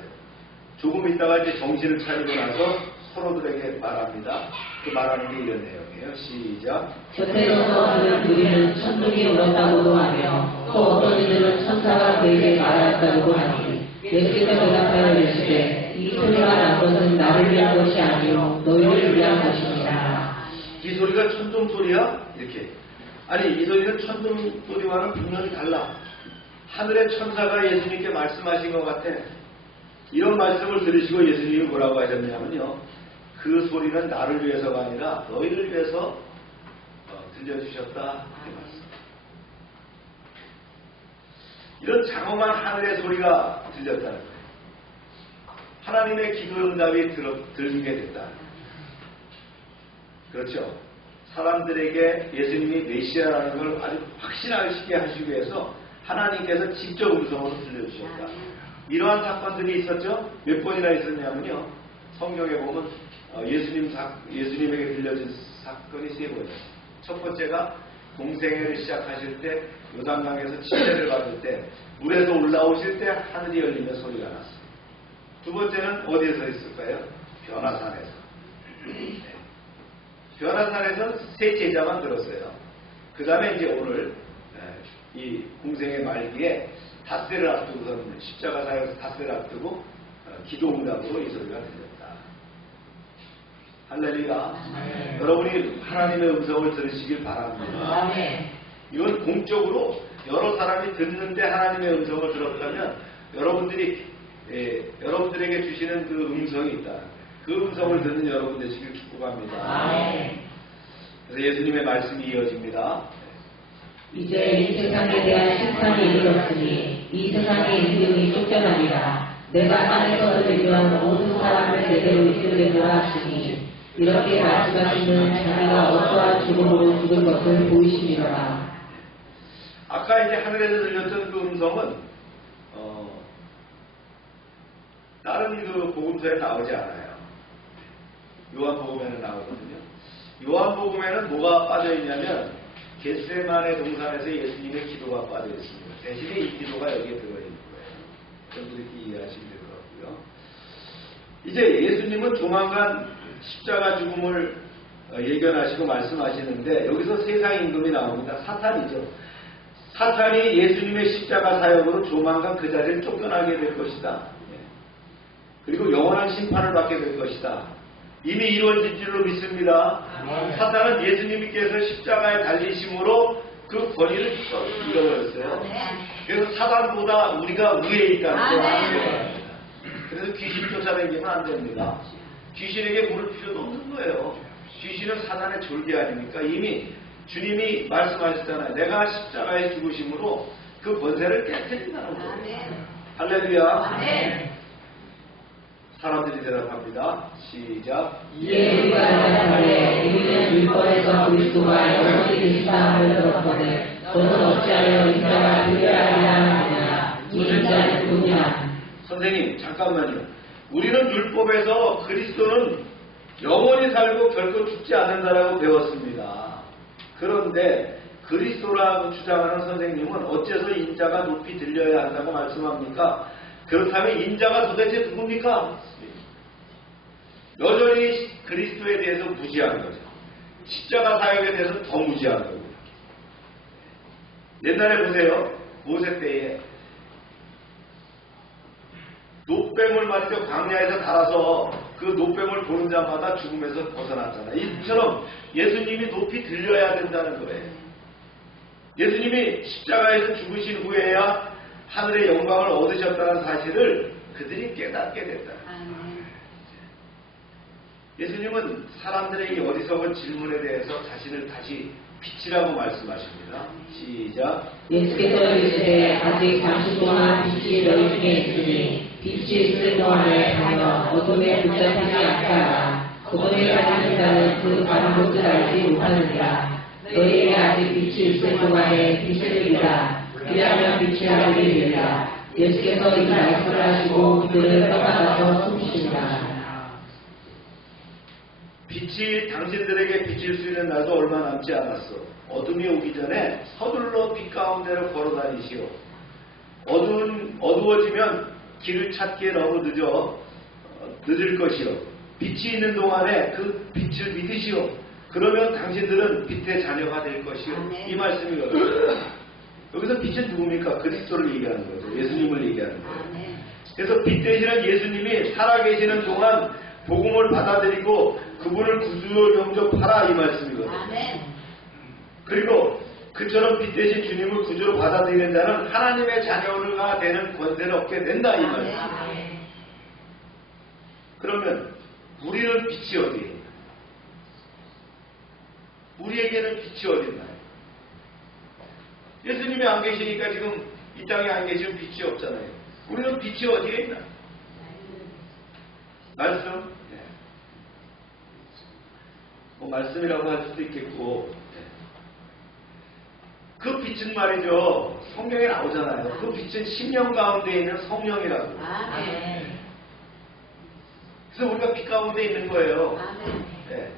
조금 있다가 이제 정신을 차리고 나서 서로들에게 말합니다. 그 말하는 게 이런 내용이에요. 시작. 곁에서 하는 우리는 천둥이 울었다고도 하며 또 어떤 이들은 천사가 그에게 말하였다고도 하니 예수께서 대답하여 이르시되 이 소리가 난 것은 나를 위한 것이 아니요 너희를 위한 것입니다. 이 소리가 천둥 소리야? 이렇게. 아니 이 소리는 천둥 소리와는 분명히 달라. 하늘의 천사가 예수님께 말씀하신 것 같아. 이런 말씀을 들으시고 예수님이 뭐라고 하셨냐면요. 그 소리는 나를 위해서가 아니라 너희를 위해서 들려주셨다. 이렇게 말씀. 이런 장엄한 하늘의 소리가 들렸다는 거예요. 하나님의 기도 응답이 들리게 됐다. 그렇죠. 사람들에게 예수님이 메시아라는 걸 아주 확신하게 하시기 위해서 하나님께서 직접 음성으로 들려주셨다. 이러한 사건들이 있었죠. 몇 번이나 있었냐면요. 성경에 보면 예수님에게 들려진 사건이 3번이에요. 첫 번째가 공생애를 시작하실 때 요단강에서 침례를 받을 때 물에서 올라오실 때 하늘이 열리며 소리가 났어요. 두 번째는 어디에서 있을까요? 변화산에서. 변화산에서 3 제자만 들었어요. 그 다음에 이제 오늘 이 공생의 말기에 닷새를 앞두고선 십자가 사역에서 닷새를 앞두고 기도응답으로 이 소리가 들렸다. 할렐루야. 여러분이 하나님의 음성을 들으시길 바랍니다. 이건 공적으로 여러 사람이 듣는데 하나님의 음성을 들었다면 여러분들에게 주시는 그 음성이 있다. 그 음성을 듣는 여러분 되시길 축복합니다. 그래서 예수님의 말씀이 이어집니다. 이제 이 세상에 대한 심판이 이르렀으니 이 세상의 인생이 쫓겨나리라. 내가 땅에서 들면 모든 사람을 제대로 이끌겠노라 하시니 이렇게 말씀하시는 자기가 어떠한 죽음으로 죽은 것을 보이시리라. 아까 이제 하늘에서 들렸던 그 음성은 다른 그 복음서에 나오지 않아요. 요한복음에는 나오거든요. 요한복음에는 뭐가 빠져있냐면 겟세마네 동산에서 예수님의 기도가 빠져있습니다. 대신에 이 기도가 여기에 들어있는 거예요. 여러분들이 이해하시면 될 것 같고요. 이제 예수님은 조만간 십자가 죽음을 예견하시고 말씀하시는데 여기서 세상 임금이 나옵니다. 사탄이죠. 사탄이 예수님의 십자가 사역으로 조만간 그 자리를 쫓겨나게 될 것이다. 그리고 영원한 심판을 받게 될 것이다. 이미 이루어진 줄로 믿습니다. 사탄은 예수님께서 십자가에 달리심으로 그 권위를 잃어버렸어요. 그래서 사단보다 우리가 위에 있다는 걸 알아야 그래서 귀신 쫓아다니면 안 됩니다. 귀신에게 물을 필요도 없는 거예요. 귀신은 사단의 졸개 아닙니까? 이미 주님이 말씀하셨잖아요. 내가 십자가에 죽으심으로 그 권세를 깨뜨린다는 거예요. 할렐루야. 사람들이 대답합니다. 시작. 이에 우리가 대답하되 우리는 율법에서 그리스도가 영원히 계시다 하여 들었거늘 너는 어찌하여 인자가 들려야 하느냐. 이 인자는 누구냐. 선생님 잠깐만요. 우리는 율법에서 그리스도는 영원히 살고 결코 죽지 않는다라고 배웠습니다. 그런데 그리스도라고 주장하는 선생님은 어째서 인자가 높이 들려야 한다고 말씀합니까? 그렇다면 인자가 도대체 누굽니까? 여전히 그리스도에 대해서 무지한 거죠. 십자가 사역에 대해서 더 무지한 겁니다. 옛날에 보세요. 모세 때에 노뱀을 말이죠. 광야에서 달아서 그 노뱀을 보는 자마다 죽음에서 벗어났잖아요. 이처럼 예수님이 높이 들려야 된다는 거예요. 예수님이 십자가에서 죽으신 후에야 하늘의 영광을 얻으셨다는 사실을 그들이 깨닫게 됐다. 예수님은 사람들의 이 어리석은 질문에 대해서 자신을 다시 빛이라고 말씀하십니다. 시작. 예수께서 이르시되 아직 잠시 동안 빛이 너희 중에 있으니 빛이 있을 동안에 가며 어둠에 붙잡히지 않다가 어둠에 가는 자는 그 가는 곳을 알지 못하느니라. 너희에게 아직 빛이 있을 동안에 빛을 비라. 그리하면 빛이 하늘을 이르리라. 예수께서 이 말씀을 하시고 그들을 떠나가서 숨으시니라. 빛이 당신들에게 비칠 수 있는 날도 얼마 남지 않았어. 어둠이 오기 전에 서둘러 빛 가운데로 걸어다니시오. 어두워지면 길을 찾기에 너무 늦을 것이요. 빛이 있는 동안에 그 빛을 믿으시오. 그러면 당신들은 빛의 자녀가 될 것이요. 아멘. 이 말씀이거든요. 여기서 빛은 누굽니까? 그리스도를 얘기하는 거죠. 예수님을 얘기하는 거예요. 아멘. 그래서 빛 되시는 예수님이 살아계시는 동안 복음을 받아들이고 그분을 구주로 영접하라 이 말씀이거든요. 아멘. 그리고 그처럼 빛 되신 주님을 구주로 받아들이는 자는 하나님의 자녀가 되는 권세를 얻게 된다 이 말씀. 아멘. 그러면 우리는 빛이 어디에 있나? 우리에게는 빛이 어디 있나요? 예수님이 안 계시니까 지금 이 땅에 안 계시면 빛이 없잖아요. 우리는 빛이 어디에 있나? 말씀? 네. 뭐 말씀이라고 할 수도 있겠고 네. 그 빛은 말이죠. 성경에 나오잖아요. 그 빛은 심령 가운데 있는 성령이라고. 아멘. 그래서 우리가 빛 가운데 있는 거예요. 아멘. 네.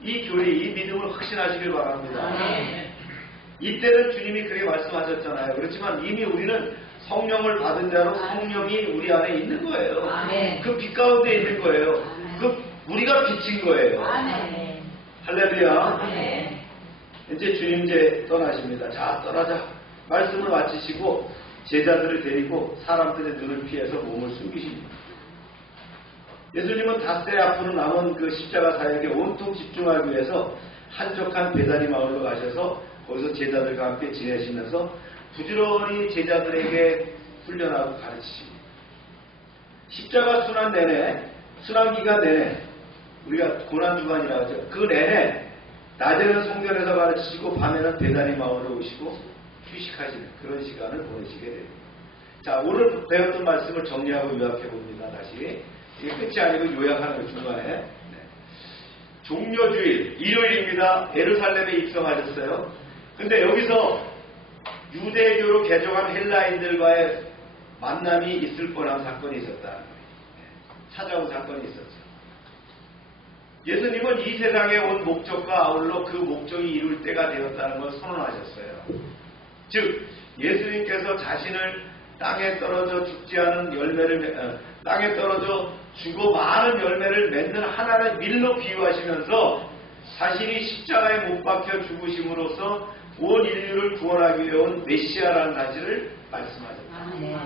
이 교리, 이 믿음을 확신하시길 바랍니다. 아멘. 이때는 주님이 그렇게 말씀하셨잖아요. 그렇지만 이미 우리는 성령을 받은 자로 성령이 우리 안에 있는 거예요. 아멘. 그 빛 가운데 있는 거예요. 아멘. 그 우리가 빛인 거예요. 아멘. 할렐루야. 아멘. 이제 주님 이제 떠나십니다. 자, 떠나자. 말씀을 마치시고 제자들을 데리고 사람들의 눈을 피해서 몸을 숨기십니다. 예수님은 닷새 앞으로 남은 그 십자가 사역에 온통 집중하기 위해서 한적한 베다니 마을로 가셔서 거기서 제자들과 함께 지내시면서 부지런히 제자들에게 훈련하고 가르치십니다. 십자가 순환 기간 내내 우리가 고난주간이라고 하죠. 그 내내 낮에는 성전에서 가르치시고 밤에는 베다니 마을로 오시고 휴식하시는 그런 시간을 보내시게 됩니다. 자, 오늘 배웠던 말씀을 정리하고 요약해 봅니다. 다시. 이게 끝이 아니고 요약하는 거 중간에. 네. 종려주일, 일요일입니다. 예루살렘에 입성하셨어요. 근데 여기서 유대교로 개종한 헬라인들과의 만남이 있을 뻔한 사건이 있었다. 찾아온 사건이 있었죠. 예수님은 이 세상에 온 목적과 아울러 그 목적이 이룰 때가 되었다는 걸 선언하셨어요. 즉 예수님께서 자신을 땅에 떨어져 죽지 않은 열매를 땅에 떨어져 죽어 많은 열매를 맺는 하나의 밀로 비유하시면서 자신이 십자가에 못 박혀 죽으심으로써 온 인류를 구원하기 위해 온 메시아라는 사실을 말씀하셨다. 아멘.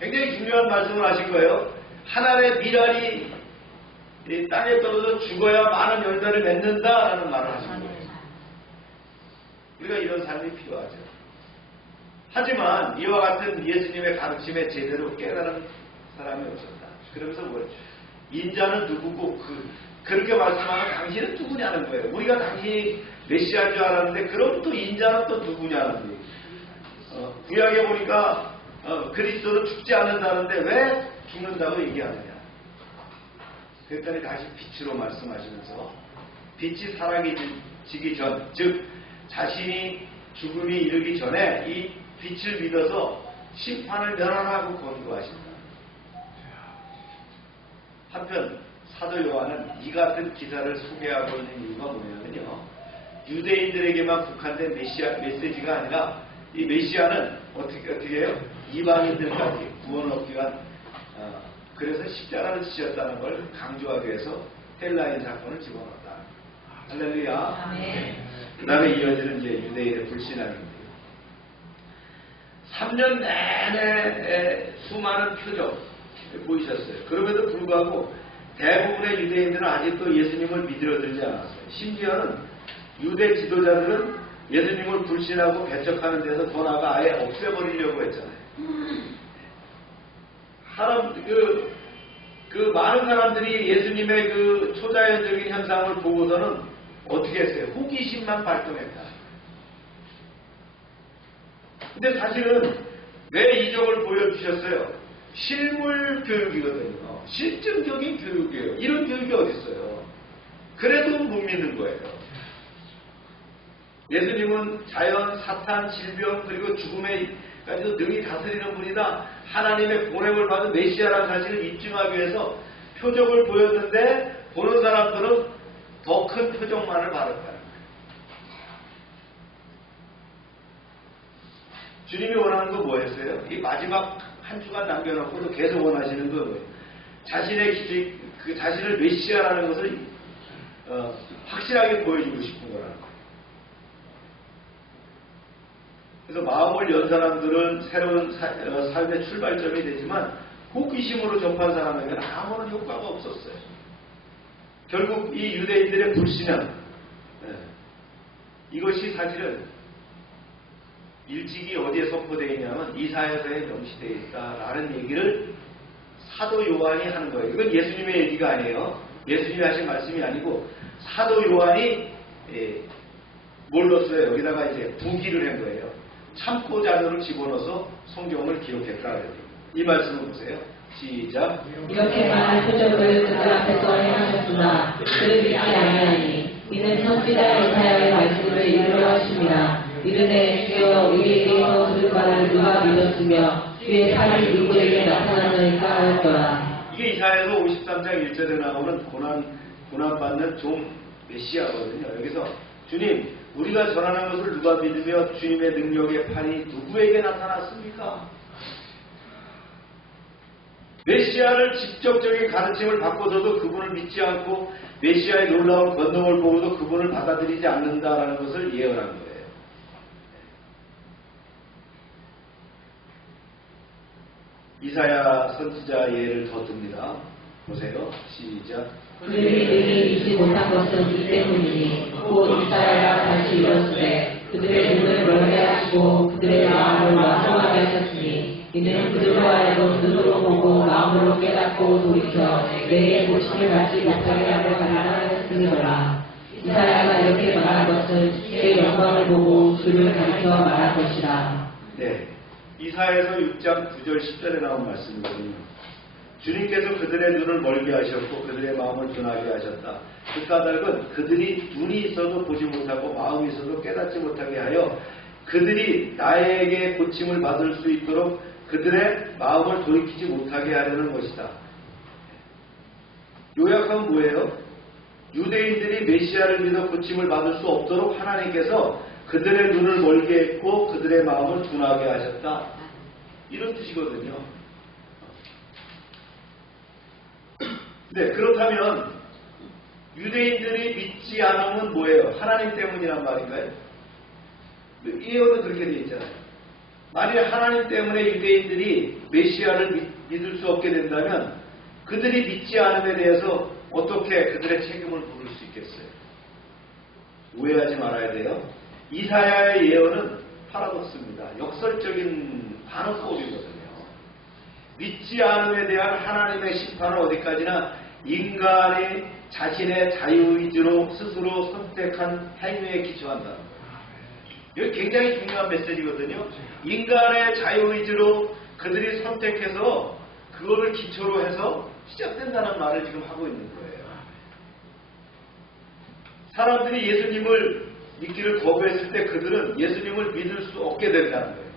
굉장히 중요한 말씀을 하신 거예요. 하나의 밀알이 이 땅에 떨어져 죽어야 많은 열매를 맺는다라는 말을 하신 거예요. 우리가 이런 삶이 필요하죠. 하지만 이와 같은 예수님의 가르침에 제대로 깨달은 사람이 없었다. 그러면서 뭐였죠? 인자는 누구고 그렇게 말씀하는 당신은 누구냐는 거예요. 우리가 당신이 메시아인 줄 알았는데 그럼 또 인자는 또 누구냐는 거예요. 구약에 보니까 그리스도는 죽지 않는다는데 왜 죽는다고 얘기하느냐. 그랬더니 다시 빛으로 말씀하시면서 빛이 사라지기 전, 즉 자신이 죽음이 이르기 전에 이 빛을 믿어서 심판을 면하라고 권고하신다. 한편 사도 요한은 이 같은 기사를 소개하고 있는 이유가 뭐냐면요. 유대인들에게만 국한된 메시지가 아니라 이 메시아는 어떻게 해요? 이방인들까지 구원 얻기 위한 그래서 십자가를 지셨다는 걸 강조하기 위해서 헬라인 사건을 집어넣었다. 할렐루야. 그 다음에 이어지는 이제 유대인의 불신앙입니다. 3년 내내 수많은 표적 보이셨어요. 그럼에도 불구하고 대부분의 유대인들은 아직도 예수님을 믿으려 들지 않았어요. 심지어는 유대 지도자들은 예수님을 불신하고 배척하는 데서 더 나아가 아예 없애버리려고 했잖아요. 그 많은 사람들이 예수님의 그 초자연적인 현상을 보고서는 어떻게 했어요? 호기심만 발동했다. 근데 사실은 왜 이적을 보여주셨어요? 실물 교육이거든요. 실증적인 교육이에요. 이런 교육이 어디 있어요? 그래도 못 믿는 거예요. 예수님은 자연, 사탄, 질병 그리고 죽음에까지도 능히 다스리는 분이다. 하나님의 보냄을 받은 메시아라는 사실을 입증하기 위해서 표적을 보였는데 보는 사람들은 더 큰 표적만을 바랐다는 거예요. 주님이 원하는 거 뭐였어요? 이 마지막 한 주간 남겨놓고도 계속 원하시는 거 뭐예요? 자신을 메시아라는 것을 확실하게 보여주고 싶은 거라는 거예요. 그래서 마음을 연 사람들은 새로운 삶의 출발점이 되지만 호기심으로 접한 사람에게는 아무런 효과가 없었어요. 결국 이 유대인들의 불신앙, 이것이 사실은 일찍이 어디에 선포되어 있냐면 이사야서에 명시되어 있다라는 얘기를 사도 요한이 하는 거예요. 이건 예수님의 얘기가 아니에요. 예수님이 하신 말씀이 아니고 사도 요한이 뭘 넣었어요? 여기다가 이제 부기를 한 거예요. 참고 자료를 집어넣어서 성경을 기록했다. 이 말씀을 보세요. 시작. 이렇게 많은 표적을 그들 앞에서 행하셨으나 그를 믿지 아니하니 이는 선지자 이사야의 말씀을 이루려 하십니다. 이르되 주여 우리에게서 들은 바를 누가 믿었으며 주의 살이 누구에게 나타났느니까 하였더라. 이게 이사야서 53장 1절에 나오는 고난받는 종 메시아거든요. 여기서 주님, 우리가 전하는 것을 누가 믿으며 주님의 능력의 팔이 누구에게 나타났습니까? 메시아를 직접적인 가르침을 받고서도 그분을 믿지 않고 메시아의 놀라운 권능을 보고도 그분을 받아들이지 않는다라는 것을 예언한 거예요. 이사야 선지자 예를 더 듭니다. 보세요. 시작. 그들이 능히 믿지 못한 것은 이 때문이니 곧 이사야가 다시 이르시되 그들의 눈을 멀게 하시고 그들의 마음을 완성하게 하셨으니 이는 그들로 하여금 눈으로 보고 마음으로 깨닫고 돌이켜 내게 고침을 받지 못하게 하려 하였으니라. 이사야가 이렇게 말한 것은 주의 영광을 보고 주를 가리켜 말한 것이라. 네, 이사야서 6장 9절 10절에 나온 말씀이거든요. 주님께서 그들의 눈을 멀게 하셨고 그들의 마음을 둔하게 하셨다. 그 까닭은 그들이 눈이 있어도 보지 못하고 마음이 있어도 깨닫지 못하게 하여 그들이 나에게 고침을 받을 수 있도록 그들의 마음을 돌이키지 못하게 하려는 것이다. 요약하면 뭐예요? 유대인들이 메시아를 믿어 고침을 받을 수 없도록 하나님께서 그들의 눈을 멀게 했고 그들의 마음을 둔하게 하셨다. 이런 뜻이거든요. 네, 그렇다면 유대인들이 믿지 않으면 뭐예요? 하나님 때문이란 말인가요? 예언은 그렇게 되어 있잖아요. 만일 하나님 때문에 유대인들이 메시아를 믿을 수 없게 된다면 그들이 믿지 않음에 대해서 어떻게 그들의 책임을 물을 수 있겠어요? 오해하지 말아야 돼요. 이사야의 예언은 파라독스입니다. 역설적인 반어법이거든요. 믿지 않음에 대한 하나님의 심판은 어디까지나 인간이 자신의 자유의지로 스스로 선택한 행위에 기초한다는 거예요. 이게 굉장히 중요한 메시지거든요. 인간의 자유의지로 그들이 선택해서 그거를 기초로 해서 시작된다는 말을 지금 하고 있는 거예요. 사람들이 예수님을 믿기를 거부했을 때 그들은 예수님을 믿을 수 없게 된다는 거예요.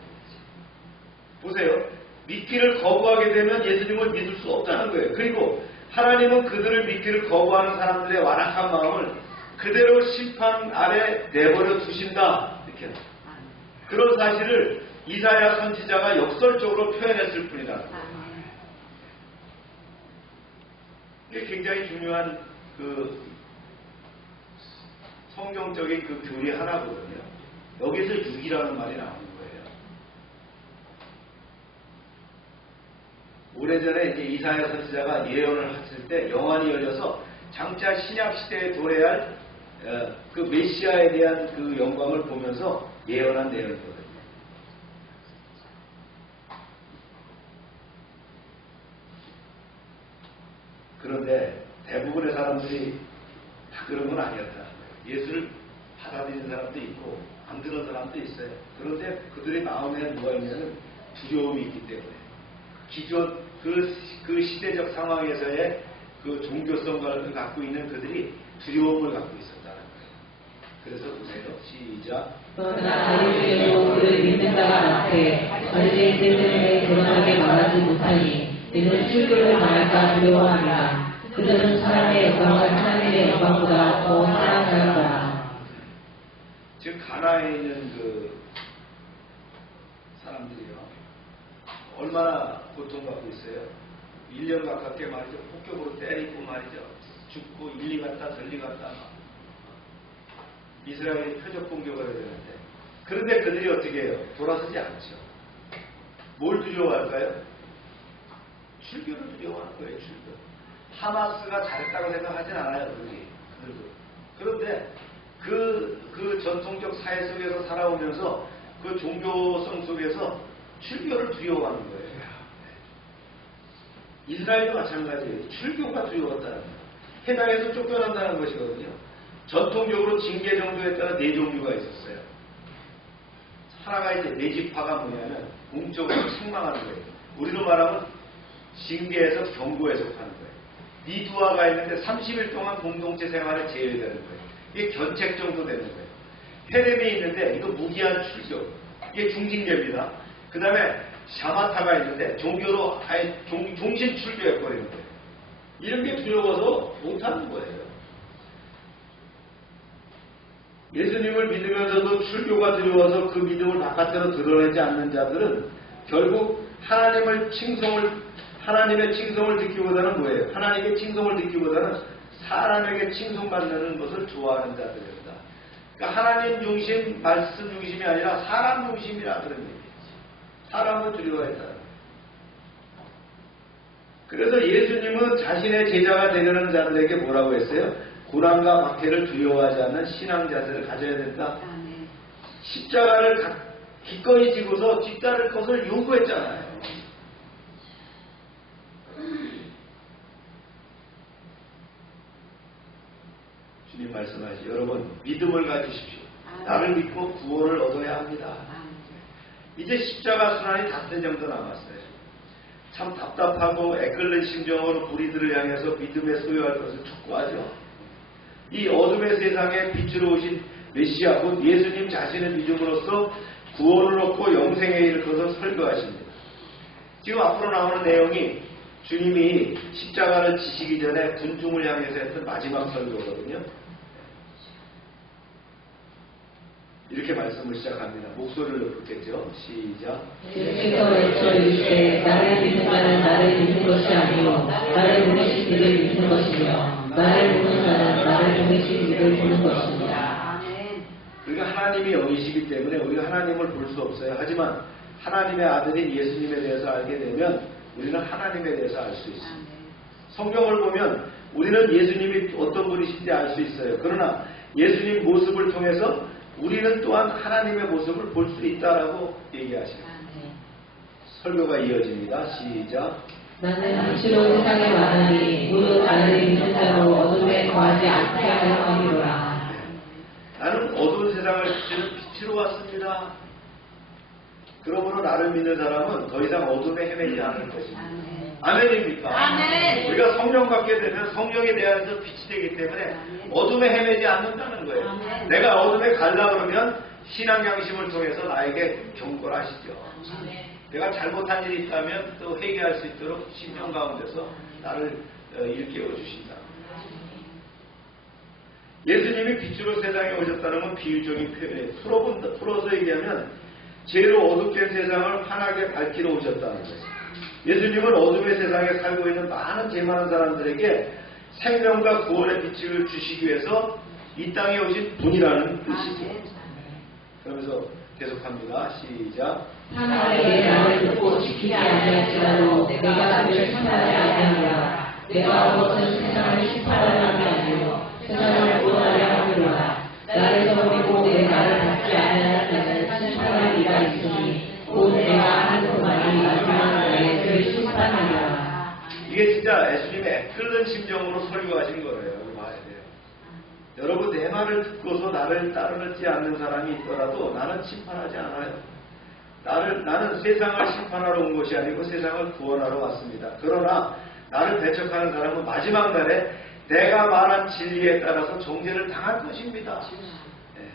보세요. 믿기를 거부하게 되면 예수님을 믿을 수 없다는 거예요. 그리고 하나님은 그들을 믿기를 거부하는 사람들의 완악한 마음을 그대로 심판 아래 내버려 두신다. 이렇게. 그런 사실을 이사야 선지자가 역설적으로 표현했을 뿐이다. 이게 굉장히 중요한 성경적인 그 교리 하나거든요. 여기서 육이라는 말이 나오는 거예요. 오래전에 이제 이사야 선지자가 예언을 했을 때 영안이 열려서 장차 신약 시대에 도래할 그 메시아에 대한 그 영광을 보면서 예언한 내용이거든요. 그런데 대부분의 사람들이 다 그런 건 아니었다. 예수를 받아들이는 사람도 있고 안 듣는 사람도 있어요. 그런데 그들의 마음에 뭐가 있냐면 두려움이 있기 때문에 기존 그 시대적 상황에서의 그 종교성을 갖고 있는 그들이 두려움을 갖고 있었다는 거예요. 그래서 보세요. 시작. 그러나 자기 중에도 그를 믿는 자가 많되 바리새인들 때문에 드러나게 말하지 못하니 이는 출교를 당할까 두려워합니다. 그들은 사람의 영광을 하나님의 영광보다 더 사랑하였더라. 지금 가나에 있는 사람들이요. 얼마나 고통받고 있어요. 1년 가깝게 말이죠. 폭격으로 때리고 말이죠. 죽고 일리 갔다 저리 갔다. 이스라엘이 표적 공격을 해야 되는데. 그런데 그들이 어떻게 해요? 돌아서지 않죠. 뭘 두려워할까요? 출교를 두려워하는 거예요. 출교. 하마스가 잘했다고 생각하진 않아요. 그들도. 그런데 그 전통적 사회 속에서 살아오면서 그 종교성 속에서 출교를 두려워하는 거예요. 이스라엘도 마찬가지예요. 출교가 두려웠다는 거예요. 해당에서 쫓겨난다는 것이거든요. 전통적으로 징계 정도에 따라 네 종류가 있었어요. 하나가 이제 내집화가 뭐냐면 공적으로 책망하는 거예요. 우리로 말하면 징계에서 경고에 속하는 거예요. 니두화가 있는데 30일 동안 공동체 생활을 제외되는 거예요. 이게 견책 정도 되는 거예요. 헤렘이 있는데 이거 무기한 출교. 이게 중징계입니다. 그 다음에 샤마타가 있는데 종교로 아예 종신 출교해버리는 거예요. 이런 게 두려워서 못하는 거예요. 예수님을 믿으면서도 출교가 두려워서 그 믿음을 바깥으로 드러내지 않는 자들은 결국 하나님의 칭송을 듣기보다는 뭐예요? 하나님의 칭송을 듣기보다는 사람에게 칭송받는 것을 좋아하는 자들입니다. 그러니까 하나님 중심, 말씀 중심이 아니라 사람 중심이라 그런 얘기예요. 사람을 두려워했다. 그래서 예수님은 자신의 제자가 되려는 자들에게 뭐라고 했어요? 고난과 박해를 두려워하지 않는 신앙 자세를 가져야 된다. 십자가를 기꺼이 지고서 뒤따를 것을 요구했잖아요. 주님 말씀하시죠. 여러분 믿음을 가지십시오. 나를 믿고 구원을 얻어야 합니다. 이제 십자가 순환이 닷새 정도 남았어요. 참 답답하고 애끓는 심정으로 무리들을 향해서 믿음에 소유할 것을 촉구하죠. 이 어둠의 세상에 빛으로 오신 메시아 곧 예수님 자신을 믿음으로써 구원을 얻고 영생에 이를 것을 설교하십니다. 지금 앞으로 나오는 내용이 주님이 십자가를 지시기 전에 군중을 향해서 했던 마지막 설교거든요. 이렇게 말씀을 시작합니다. 목소리를 높였겠죠. 시작. 예수께서 외쳐 이르시되 나를 믿는 자는 나를 믿는 것이 아니요 나를 보내신 이를 믿는 것이며 나를 보는 자는 나를 보내신 이를 보는 것입니다. 우리가 하나님이 영이시기 때문에 우리가 하나님을 볼 수 없어요. 하지만 하나님의 아들인 예수님에 대해서 알게 되면 우리는 하나님에 대해서 알 수 있습니다. 성경을 보면 우리는 예수님이 어떤 분이신지 알 수 있어요. 그러나 예수님 모습을 통해서 우리는 또한 하나님의 모습을 볼 수 있다라고 얘기하시죠. 설교가 이어집니다. 시작. 나는 빛으로 세상에 말하니 무릇 나를 믿는 자로 어둠에 거하지 않게 하려 함이로라. 나는 어두운 세상을 빛으로 왔습니다. 그러므로 나를 믿는 사람은 더 이상 어둠에 헤매지 않을 것입니다. 아멘입니까? 아멘. 우리가 성령 받게 되면 성령에 대해서 빛이 되기 때문에 어둠에 헤매지 않는다는 거예요. 아멘. 내가 어둠에 갈라 그러면 신앙 양심을 통해서 나에게 경고를 하시죠. 내가 잘못한 일이 있다면 또 회개할 수 있도록 심령 가운데서 나를 일깨워 주신다. 예수님이 빛으로 세상에 오셨다는 건 비유적인 표현이에요. 풀어서 얘기하면 죄로 어둡게 세상을 환하게 밝히러 오셨다는 거예요. 예수님은 어둠의 세상에 살고 있는 많은 죄 많은 사람들에게 생명과 구원의 빛을 주시기 위해서 이 땅에 오신 분이라는 뜻이죠. 그러면서 계속합니다. 시작. 하나님의 나를 듣고 지키지 아니할지라도 내가 그를 심판하지 아니하리라. 내가 온 것은 세상을 심판하려 함이 아니요 세상을 구원하려 함이로라. 나를 섬기고 내 말을 받지 아니하는 자는 심판할 이가 있으니 곧 내가 하는 그 말이 마지막 날에 그를 심판하리라. 이게 진짜 예수님의 애끓는 심정으로 설교하신 거예요. 봐야 돼요. 여러분 내 말을 듣고서 나를 따르지 않는 사람이 있더라도 나는 심판하지 않아요. 나는 세상을 심판하러 온 것이 아니고 세상을 구원하러 왔습니다. 그러나 나를 배척하는 사람은 마지막 날에 내가 말한 진리에 따라서 정죄를 당할 것입니다. 네.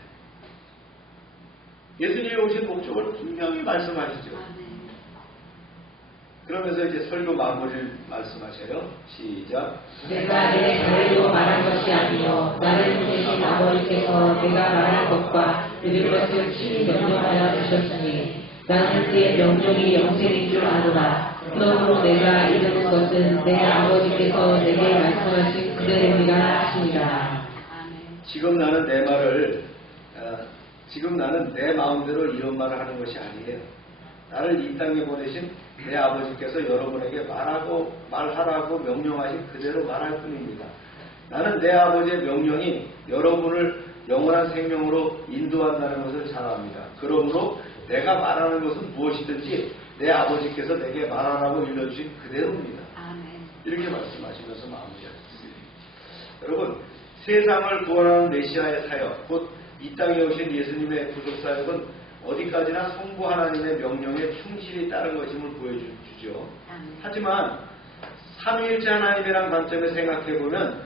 예수님이 오신 목적을 분명히 말씀하시죠. 그러면서 이제 설교 마무리를 말씀하셔요. 시작. 내가 내 자의로 말한 것이 아니요 나를 보내신 아버지께서 내가 말한 것과 들을 것을 친히 명령하여 주셨으니 나는 그의 명령이 영생인 줄 아노라. 그러므로 내가 이르는 것은 내 아버지께서 내게 말씀하신 그대로이라 하시니라. 지금 나는 내 말을 지금 나는 내 마음대로 이런 말을 하는 것이 아니에요. 나를 이 땅에 보내신 내 아버지께서 여러분에게 말하라고 명령하신 그대로 말할 뿐입니다. 나는 내 아버지의 명령이 여러분을 영원한 생명으로 인도한다는 것을 잘 압니다. 그러므로 내가 말하는 것은 무엇이든지 내 아버지께서 내게 말하라고 일러주신 그대로입니다. 이렇게 말씀하시면서 마무리하셨습니다. 여러분, 세상을 구원하는 메시아의 사역, 곧 이 땅에 오신 예수님의 구속사역은 어디까지나 성부 하나님의 명령에 충실히 따른 것임을 보여주죠. 하지만 삼위일체 하나님이란 관점에 생각해보면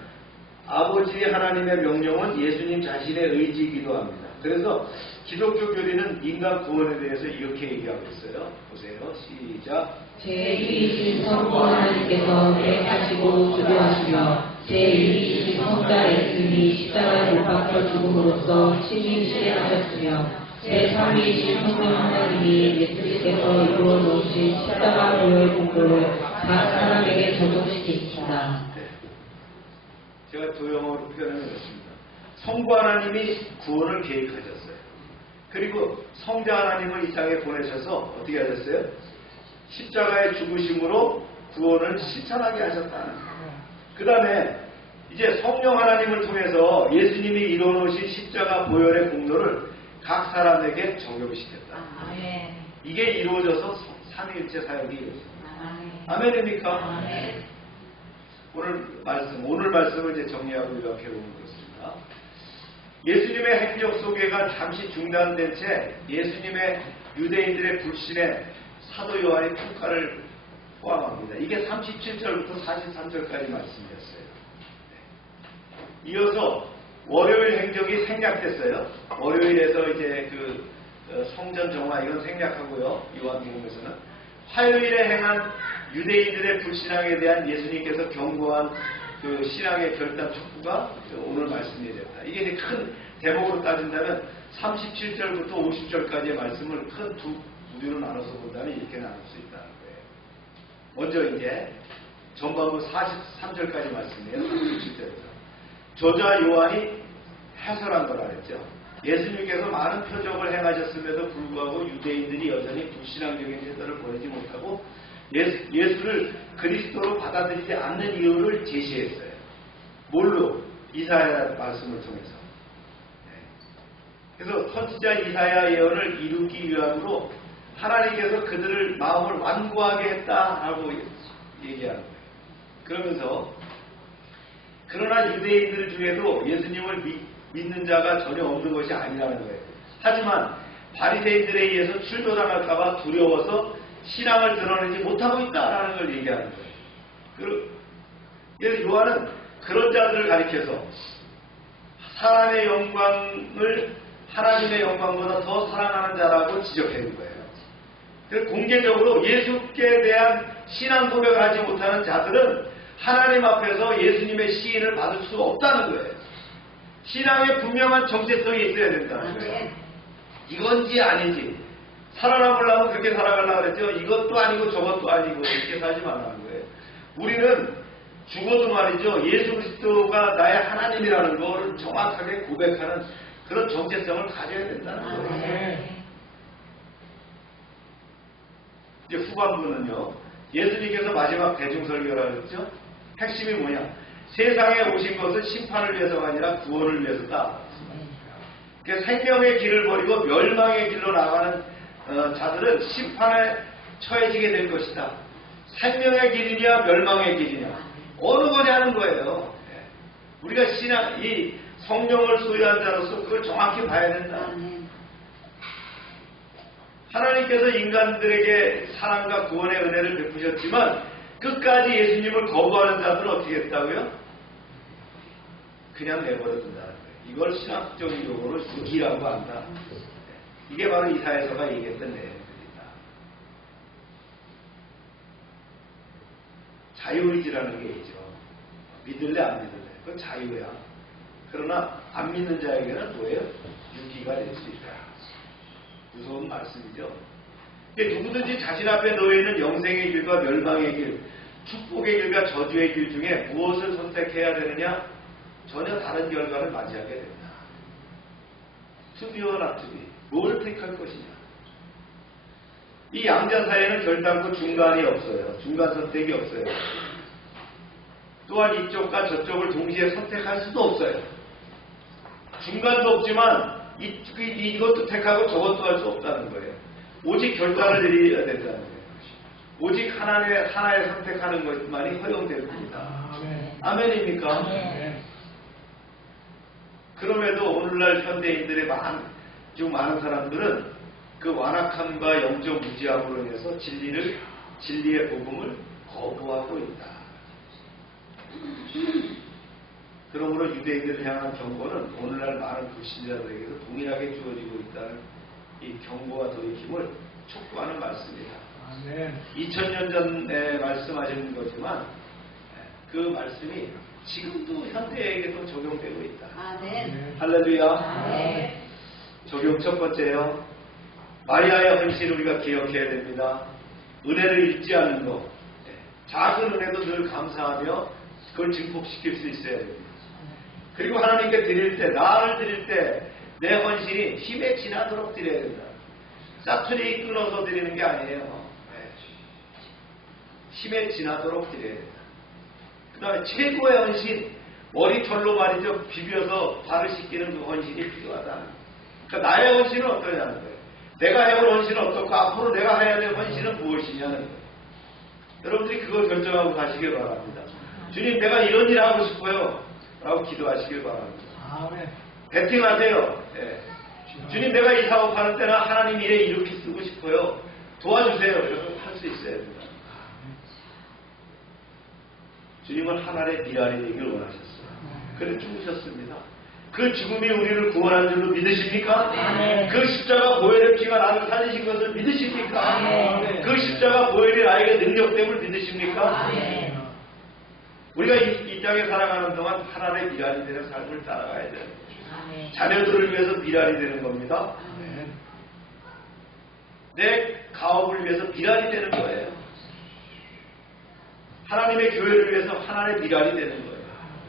아버지 하나님의 명령은 예수님 자신의 의지이기도 합니다. 그래서 기독교 교리는 인간 구원에 대해서 이렇게 얘기하고 있어요. 보세요. 시작. 제1이신 성부 하나님께서 계획하시고 주도하시며 제2이신 성자 예수님이 십자가에 못 박혀 죽음으로써 친히 실행하셨으며 제3위이신 성령 하나님이 예수님께서 이루어 놓으신 십자가 보혈 공로를 각 사람에게 적용시키시다. 제가 도형어로 표현을 했습니다. 성부 하나님이 구원을 계획하셨어요. 그리고 성자 하나님을 이 땅에 보내셔서 어떻게 하셨어요? 십자가의 죽으심으로 구원을 실천하게 하셨다는 거예요. 그 다음에 이제 성령 하나님을 통해서 예수님이 이뤄놓으신 십자가 보혈의 공로를 각 사람에게 적용시켰다. 이게 이루어져서 삼위일체 사역이 이루어집니다. 아멘입니까? 오늘 말씀을 이제 정리하고 요약해보면 그렇습니다. 예수님의 행적 소개가 잠시 중단된 채 예수님의 유대인들의 불신에 사도 요한의 평가를 포함합니다. 이게 37절부터 43절까지 말씀이었어요. 이어서 월요일 행적이 생략됐어요. 월요일에서 이제 그 성전 정화 이건 생략하고요. 요한복음에서는 화요일에 행한 유대인들의 불신앙에 대한 예수님께서 경고한 그 신앙의 결단 촉구가 오늘 말씀이 됐다. 이게 이제 큰 대목으로 따진다면 37절부터 50절까지의 말씀을 큰 두 부류로 나눠서 본다면 이렇게 나눌 수 있다는 거예요. 먼저 이제 전반부 43절까지 말씀이에요. 37절부터. 저자 요한이 해설한 거라 그랬죠. 예수님께서 많은 표적을 행하셨음에도 불구하고 유대인들이 여전히 불신앙적인 태도를 보이지 못하고 예수를 그리스도로 받아들이지 않는 이유를 제시했어요. 뭘로? 이사야 말씀을 통해서. 그래서 선지자 이사야 예언을 이루기 위함으로 하나님께서 그들을 마음을 완고하게 했다라고 얘기하는 거예요. 그러면서 그러나 유대인들 중에도 예수님을 믿는 자가 전혀 없는 것이 아니라는 거예요. 하지만 바리새인들에 의해서 출교당할까봐 두려워서 신앙을 드러내지 못하고 있다라는 걸 얘기하는 거예요. 그래서 요한은 그런 자들을 가리켜서 사람의 영광을 하나님의 영광보다 더 사랑하는 자라고 지적하는 거예요. 그래서 공개적으로 예수께 대한 신앙 고백을 하지 못하는 자들은 하나님 앞에서 예수님의 시인을 받을 수 없다는 거예요. 신앙에 분명한 정체성이 있어야 된다는 거예요. 이건지 아닌지. 살아남으려면 그렇게 살아가려고 그랬죠. 이것도 아니고 저것도 아니고 이렇게 살지 말라는 거예요. 우리는 죽어도 말이죠. 예수 그리스도가 나의 하나님이라는 걸 정확하게 고백하는 그런 정체성을 가져야 된다는 거예요. 이제 후반부는요. 예수님께서 마지막 대중설교라고 했죠. 핵심이 뭐냐. 세상에 오신 것은 심판을 위해서가 아니라 구원을 위해서다. 그러니까 생명의 길을 버리고 멸망의 길로 나가는 자들은 심판에 처해지게 될 것이다. 생명의 길이냐 멸망의 길이냐 어느 거냐는 거예요. 우리가 이 성령을 소유한 자로서 그걸 정확히 봐야 된다. 하나님께서 인간들에게 사랑과 구원의 은혜를 베푸셨지만 끝까지 예수님을 거부하는 자들은 어떻게 했다고요? 그냥 내버려둔다는 거예요. 이걸 신학적으로 득이라고 한다. 이게 바로 이사야서가 얘기했던 내용들이다. 자유의지라는 게 있죠. 믿을래 안 믿을래. 그건 자유야. 그러나 안 믿는 자에게는 뭐예요? 유기가 될 수 있다. 무서운 말씀이죠. 누구든지 자신 앞에 놓여있는 영생의 길과 멸망의 길, 축복의 길과 저주의 길 중에 무엇을 선택해야 되느냐? 전혀 다른 결과를 맞이하게 됩니다. 투비와 나투비, 뭘 택할 것이냐? 이 양자 사이에는 결단코 중간이 없어요. 중간 선택이 없어요. 또한 이쪽과 저쪽을 동시에 선택할 수도 없어요. 중간도 없지만 이것도 택하고 저것도 할 수 없다는 거예요. 오직 결단을 내려야 된다는 거예요. 오직 하나의 선택하는 것만이 허용될 겁니다. 아멘입니까? 그럼에도 오늘날 현대인들의 좀 많은 사람들은 그 완악함과 영적 무지함으로 인해서 진리의 복음을 거부하고 있다. 그러므로 유대인들을 향한 경고는 오늘날 많은 불신자들에게도 동일하게 주어지고 있다는 이 경고와 돌이킴을 촉구하는 말씀입니다. 2000년 전에 말씀하신 거지만 그 말씀이 지금도 현대에게도 적용되고 있다. 할렐루야. 적용 첫 번째요. 마리아의 헌신 우리가 기억해야 됩니다. 은혜를 잊지 않는 것. 작은 은혜도 늘 감사하며 그걸 증폭시킬 수 있어야 됩니다. 그리고 하나님께 드릴 때, 나를 드릴 때 내 헌신이 힘에 지나도록 드려야 된다. 사투리 끊어서 드리는 게 아니에요. 힘에 지나도록 드려야 된다. 그 다음에 최고의 헌신, 머리털로 말이죠. 비벼서 발을 씻기는 그 헌신이 필요하다. 그러니까 나의 헌신은 어떠냐는 거예요. 내가 해올 헌신은 어떻고 앞으로 내가 해야 될 헌신은 무엇이냐는 거예요. 여러분들이 그걸 결정하고 가시길 바랍니다. 주님, 내가 이런 일 하고 싶어요. 라고 기도하시길 바랍니다. 배팅하세요. 주님, 내가 이 사업하는 때나 하나님 일에 이렇게 쓰고 싶어요. 도와주세요. 이렇게 할 수 있어야 됩니다. 주님은 하나님의 미랄이 되기를 원하셨어요. 그래 죽으셨습니다. 그 죽음이 우리를 구원한 줄로 믿으십니까? 그 십자가 보혈의 피가 나를 살리신 것을 믿으십니까? 그 십자가 보혈이 나에게 능력됨을 믿으십니까? 우리가 이 땅에 살아가는 동안 하나님의 미랄이 되는 삶을 따라가야 돼요. 자녀들을 위해서 미랄이 되는 겁니다. 내 가업을 위해서 미랄이 되는 거예요. 하나님의 교회를 위해서 하나님의 미랄이 되는 거예요.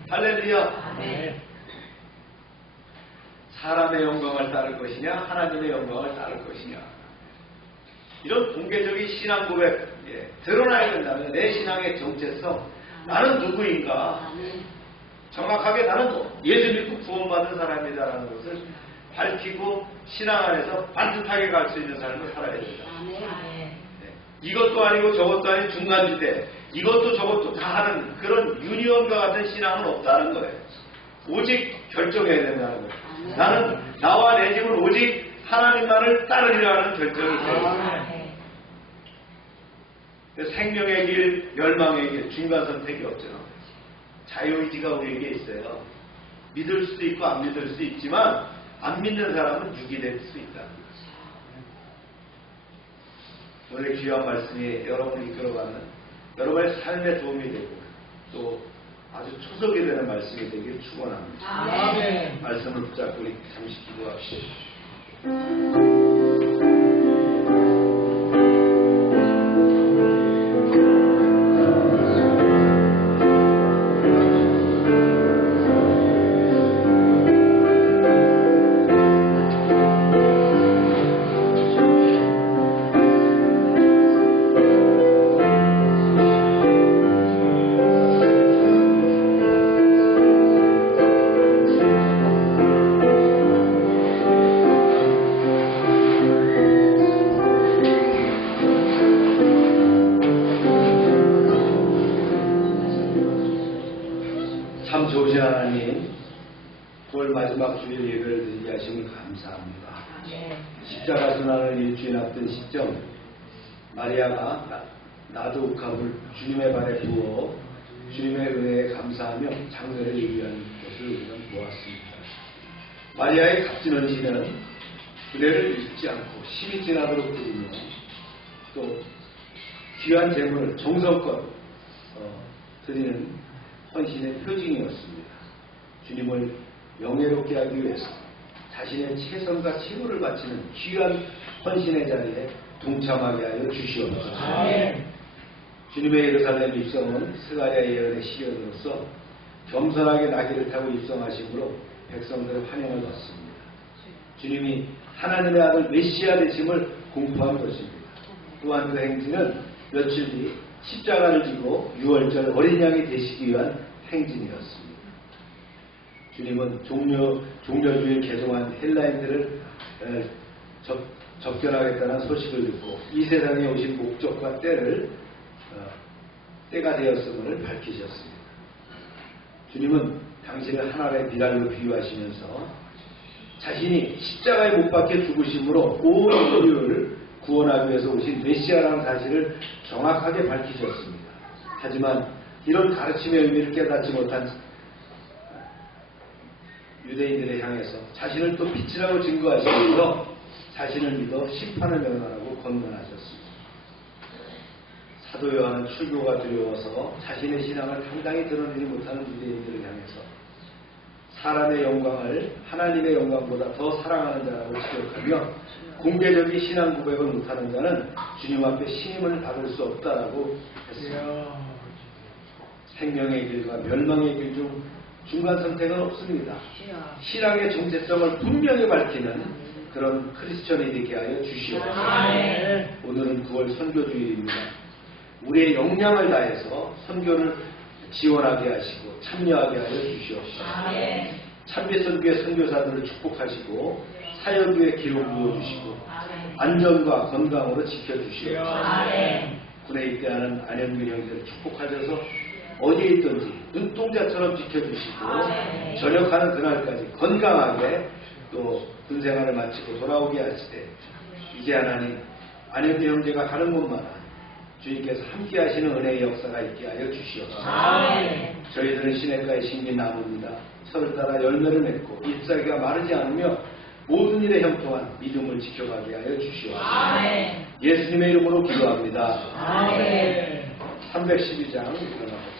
할렐루야. 사람의 영광을 따를 것이냐, 하나님의 영광을 따를 것이냐. 이런 공개적인 신앙 고백, 드러나야 된다면 내 신앙의 정체성, 나는 누구인가? 정확하게 나는 예수 믿고 구원받은 사람이다라는 것을 밝히고 신앙 안에서 반듯하게 갈 수 있는 삶을 살아야 된다. 이것도 아니고 저것도 아닌 중간지대, 이것도 저것도 다 하는 그런 유니온과 같은 신앙은 없다는 거예요. 오직 결정해야 된다는 거예요. 나는 나와 내 집은 오직 하나님만을 따르리라는 결정이 돼요. 생명의 길, 멸망의 길, 중간 선택이 없죠. 자유의지가 우리에게 있어요. 믿을 수도 있고 안 믿을 수도 있지만 안 믿는 사람은 육이 될 수 있다. 오늘의 귀한 말씀이 여러분을 이끌어가는 여러분의 삶에 도움이 되고 또 아주 초석이 되는 말씀이 되길 축원합니다. 말씀을 붙잡고 우리 잠시 기도합시다. 참 좋으신 하나님, 9월 마지막 주일 예배를 드리게 하시니 감사합니다. 십자가 순환을 일주일 앞둔 시점, 마리아가 나도 욱합을 주님의 발에 부어 주님의 은혜에 감사하며 장례를 예비하는 것을 우리가 보았습니다. 마리아의 값진 헌신은 은혜를 잊지 않고 힘이 지나도록 드리며 또 귀한 재물을 정성껏 드리는 헌신의 표징이었습니다. 주님을 영예롭게 하기 위해서 자신의 최선과 최고를 바치는 귀한 헌신의 자리에 동참하게 하여 주시옵소서. 주님의 예루살렘 입성은 스가랴의 예언의 시련으로서 겸손하게 나귀를 타고 입성하심으로 백성들의 환영을 받습니다. 주님이 하나님의 아들 메시아 되심을 공포한 것입니다. 또한 그 행진은 며칠 뒤 십자가를 지고 유월절 어린 양이 되시기 위한 행진이었습니다. 주님은 종려주일 개종한 헬라인들을 접견하겠다는 소식을 듣고 이 세상에 오신 목적과 때가 되었음을 밝히셨습니다. 주님은 당신을 하나의 비랄로 비유하시면서 자신이 십자가에 못 박혀 죽으심으로 온 인류를 구원하기 위해서 오신 메시아라는 사실을 정확하게 밝히셨습니다. 하지만 이런 가르침의 의미를 깨닫지 못한 유대인들을 향해서 자신을 또 빛이라고 증거하시면서 자신을 믿어 심판을 명하라고 권면하셨습니다. 사도 요한은 출교가 두려워서 자신의 신앙을 당당히 드러내지 못하는 유대인들을 향해서 사람의 영광을 하나님의 영광보다 더 사랑하는 자라고 지적하며 공개적인 신앙 고백을 못하는 자는 주님 앞에 신임을 받을 수 없다라고 했습니다. 생명의 길과 멸망의 길 중 중간 선택은 없습니다. 신앙의 정체성을 분명히 밝히는 그런 크리스천이 되게 하여 주시옵소서. 오늘은 9월 선교주일입니다. 우리의 역량을 다해서 선교를 지원하게 하시고 참여하게 하여 주시옵소서. 참배 선교의 선교사들을 축복하시고 사역의 기록 부어주시고 안전과 건강으로 지켜주시옵소서. 군에 입대하는 안현균 형제를 축복하셔서 어디에 있든지 눈동자처럼 지켜주시고 전역하는 그날까지 건강하게 또 군생활을 마치고 돌아오게 하시되 이제 하나님 안현균 형제가 가는 곳마다 주님께서 함께 하시는 은혜의 역사가 있게 하여 주시옵소서. 저희들은 시냇가에 심긴 나무입니다. 서를 따라 열매를 맺고 잎사귀가 마르지 않으며 모든 일에 형통한 믿음을 지켜가게 하여 주시옵소서. 예수님의 이름으로 기도합니다. 312장 일어나고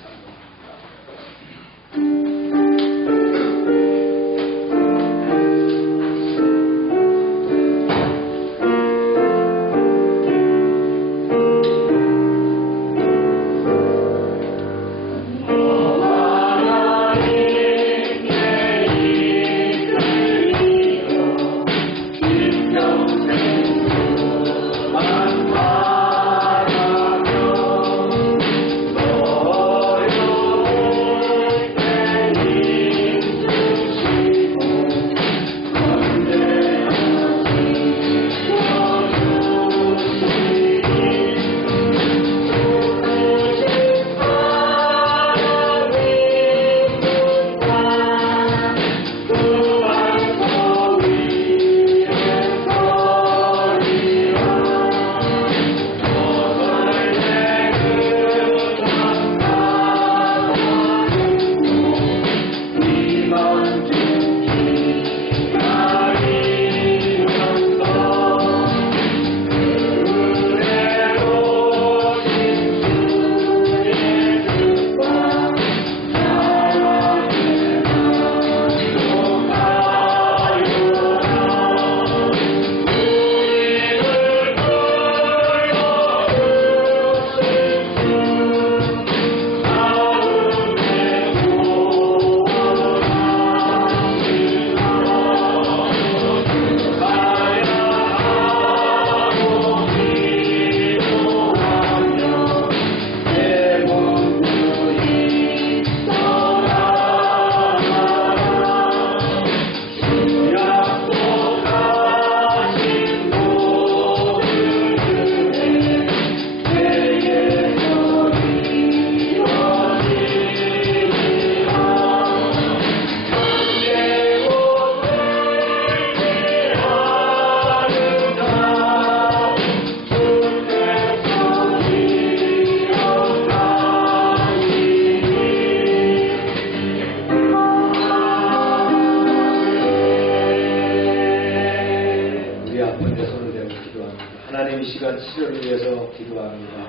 치료를 위해서 기도합니다.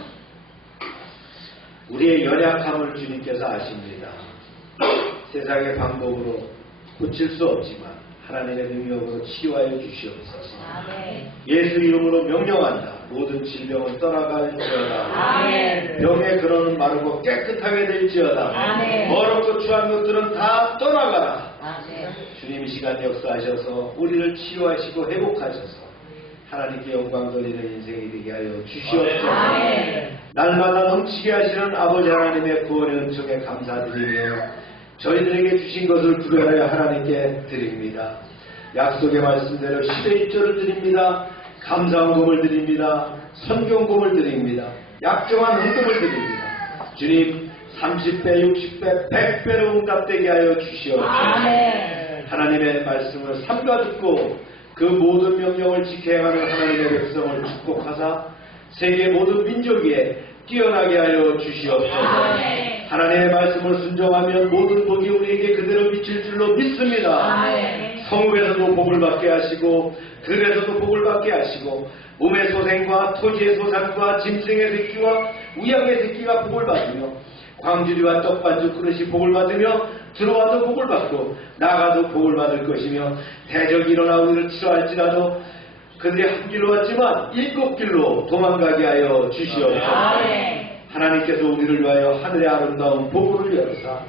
우리의 연약함을 주님께서 아십니다. 세상의 방법으로 고칠 수 없지만 하나님의 능력으로 치료하여 주시옵소서. 예수 이름으로 명령한다. 모든 질병은 떠나갈지어다. 병의 근원은 마르고 깨끗하게 될지어다. 더럽고 추한 것들은 다 떠나가라. 주님 이 시간 역사하셔서 우리를 치유하시고 회복하셔서 하나님께 영광 돌리는 인생이 되게 하여 주시옵소서. 날마다 넘치게 하시는 아버지 하나님의 구원의 은총에 감사드리며 저희들에게 주신 것을 구별하여 하나님께 드립니다. 약속의 말씀대로 10의 1조를 드립니다. 감사헌금을 드립니다. 선경금을 드립니다. 약정한 헌금을 드립니다. 주님 30배, 60배, 100배로 응답되게 하여 주시옵소서. 하나님의 말씀을 삼가 듣고 그 모든 명령을 지켜야하는 하나님의 백성을 축복하사 세계 모든 민족 위에 뛰어나게 하여 주시옵소서. 하나님의 말씀을 순종하면 모든 복이 우리에게 그대로 미칠 줄로 믿습니다. 성읍에서도 복을 받게 하시고 들에서도 복을 받게 하시고 몸의 소생과 토지의 소산과 짐승의 새끼와 우양의 새끼가 복을 받으며 광주리와 떡반죽 그릇이 복을 받으며 들어와도 복을 받고 나가도 복을 받을 것이며 대적이 일어나 우리를 치료할지라도 그들이 한 길로 왔지만 7길로 도망가게 하여 주시옵소서. 하나님께서 우리를 위하여 하늘의 아름다운 복을 열어사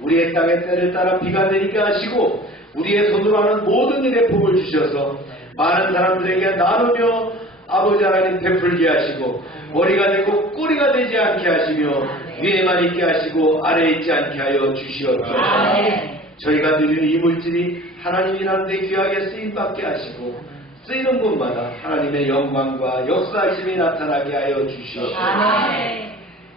우리의 땅의 때를 따라 비가 내리게 하시고 우리의 손으로 하는 모든 일에 복을 주셔서 많은 사람들에게 나누며 아버지 하나님 베풀게 하시고 머리가 되고 꼬리가 되지 않게 하시며 위에만 있게 하시고 아래에 있지 않게 하여 주시옵소서. 저희가 누리는 이 물질이 하나님이 나는데 귀하게 쓰임받게 하시고 쓰이는 곳마다 하나님의 영광과 역사하심이 나타나게 하여 주시옵소서.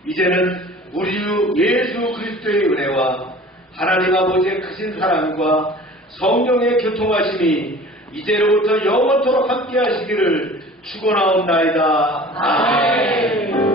이제는 우리 주 예수 그리스도의 은혜와 하나님 아버지의 크신 사랑과 성령의 교통하심이 이제로부터 영원토록 함께 하시기를 축원하옵나이다. 아멘.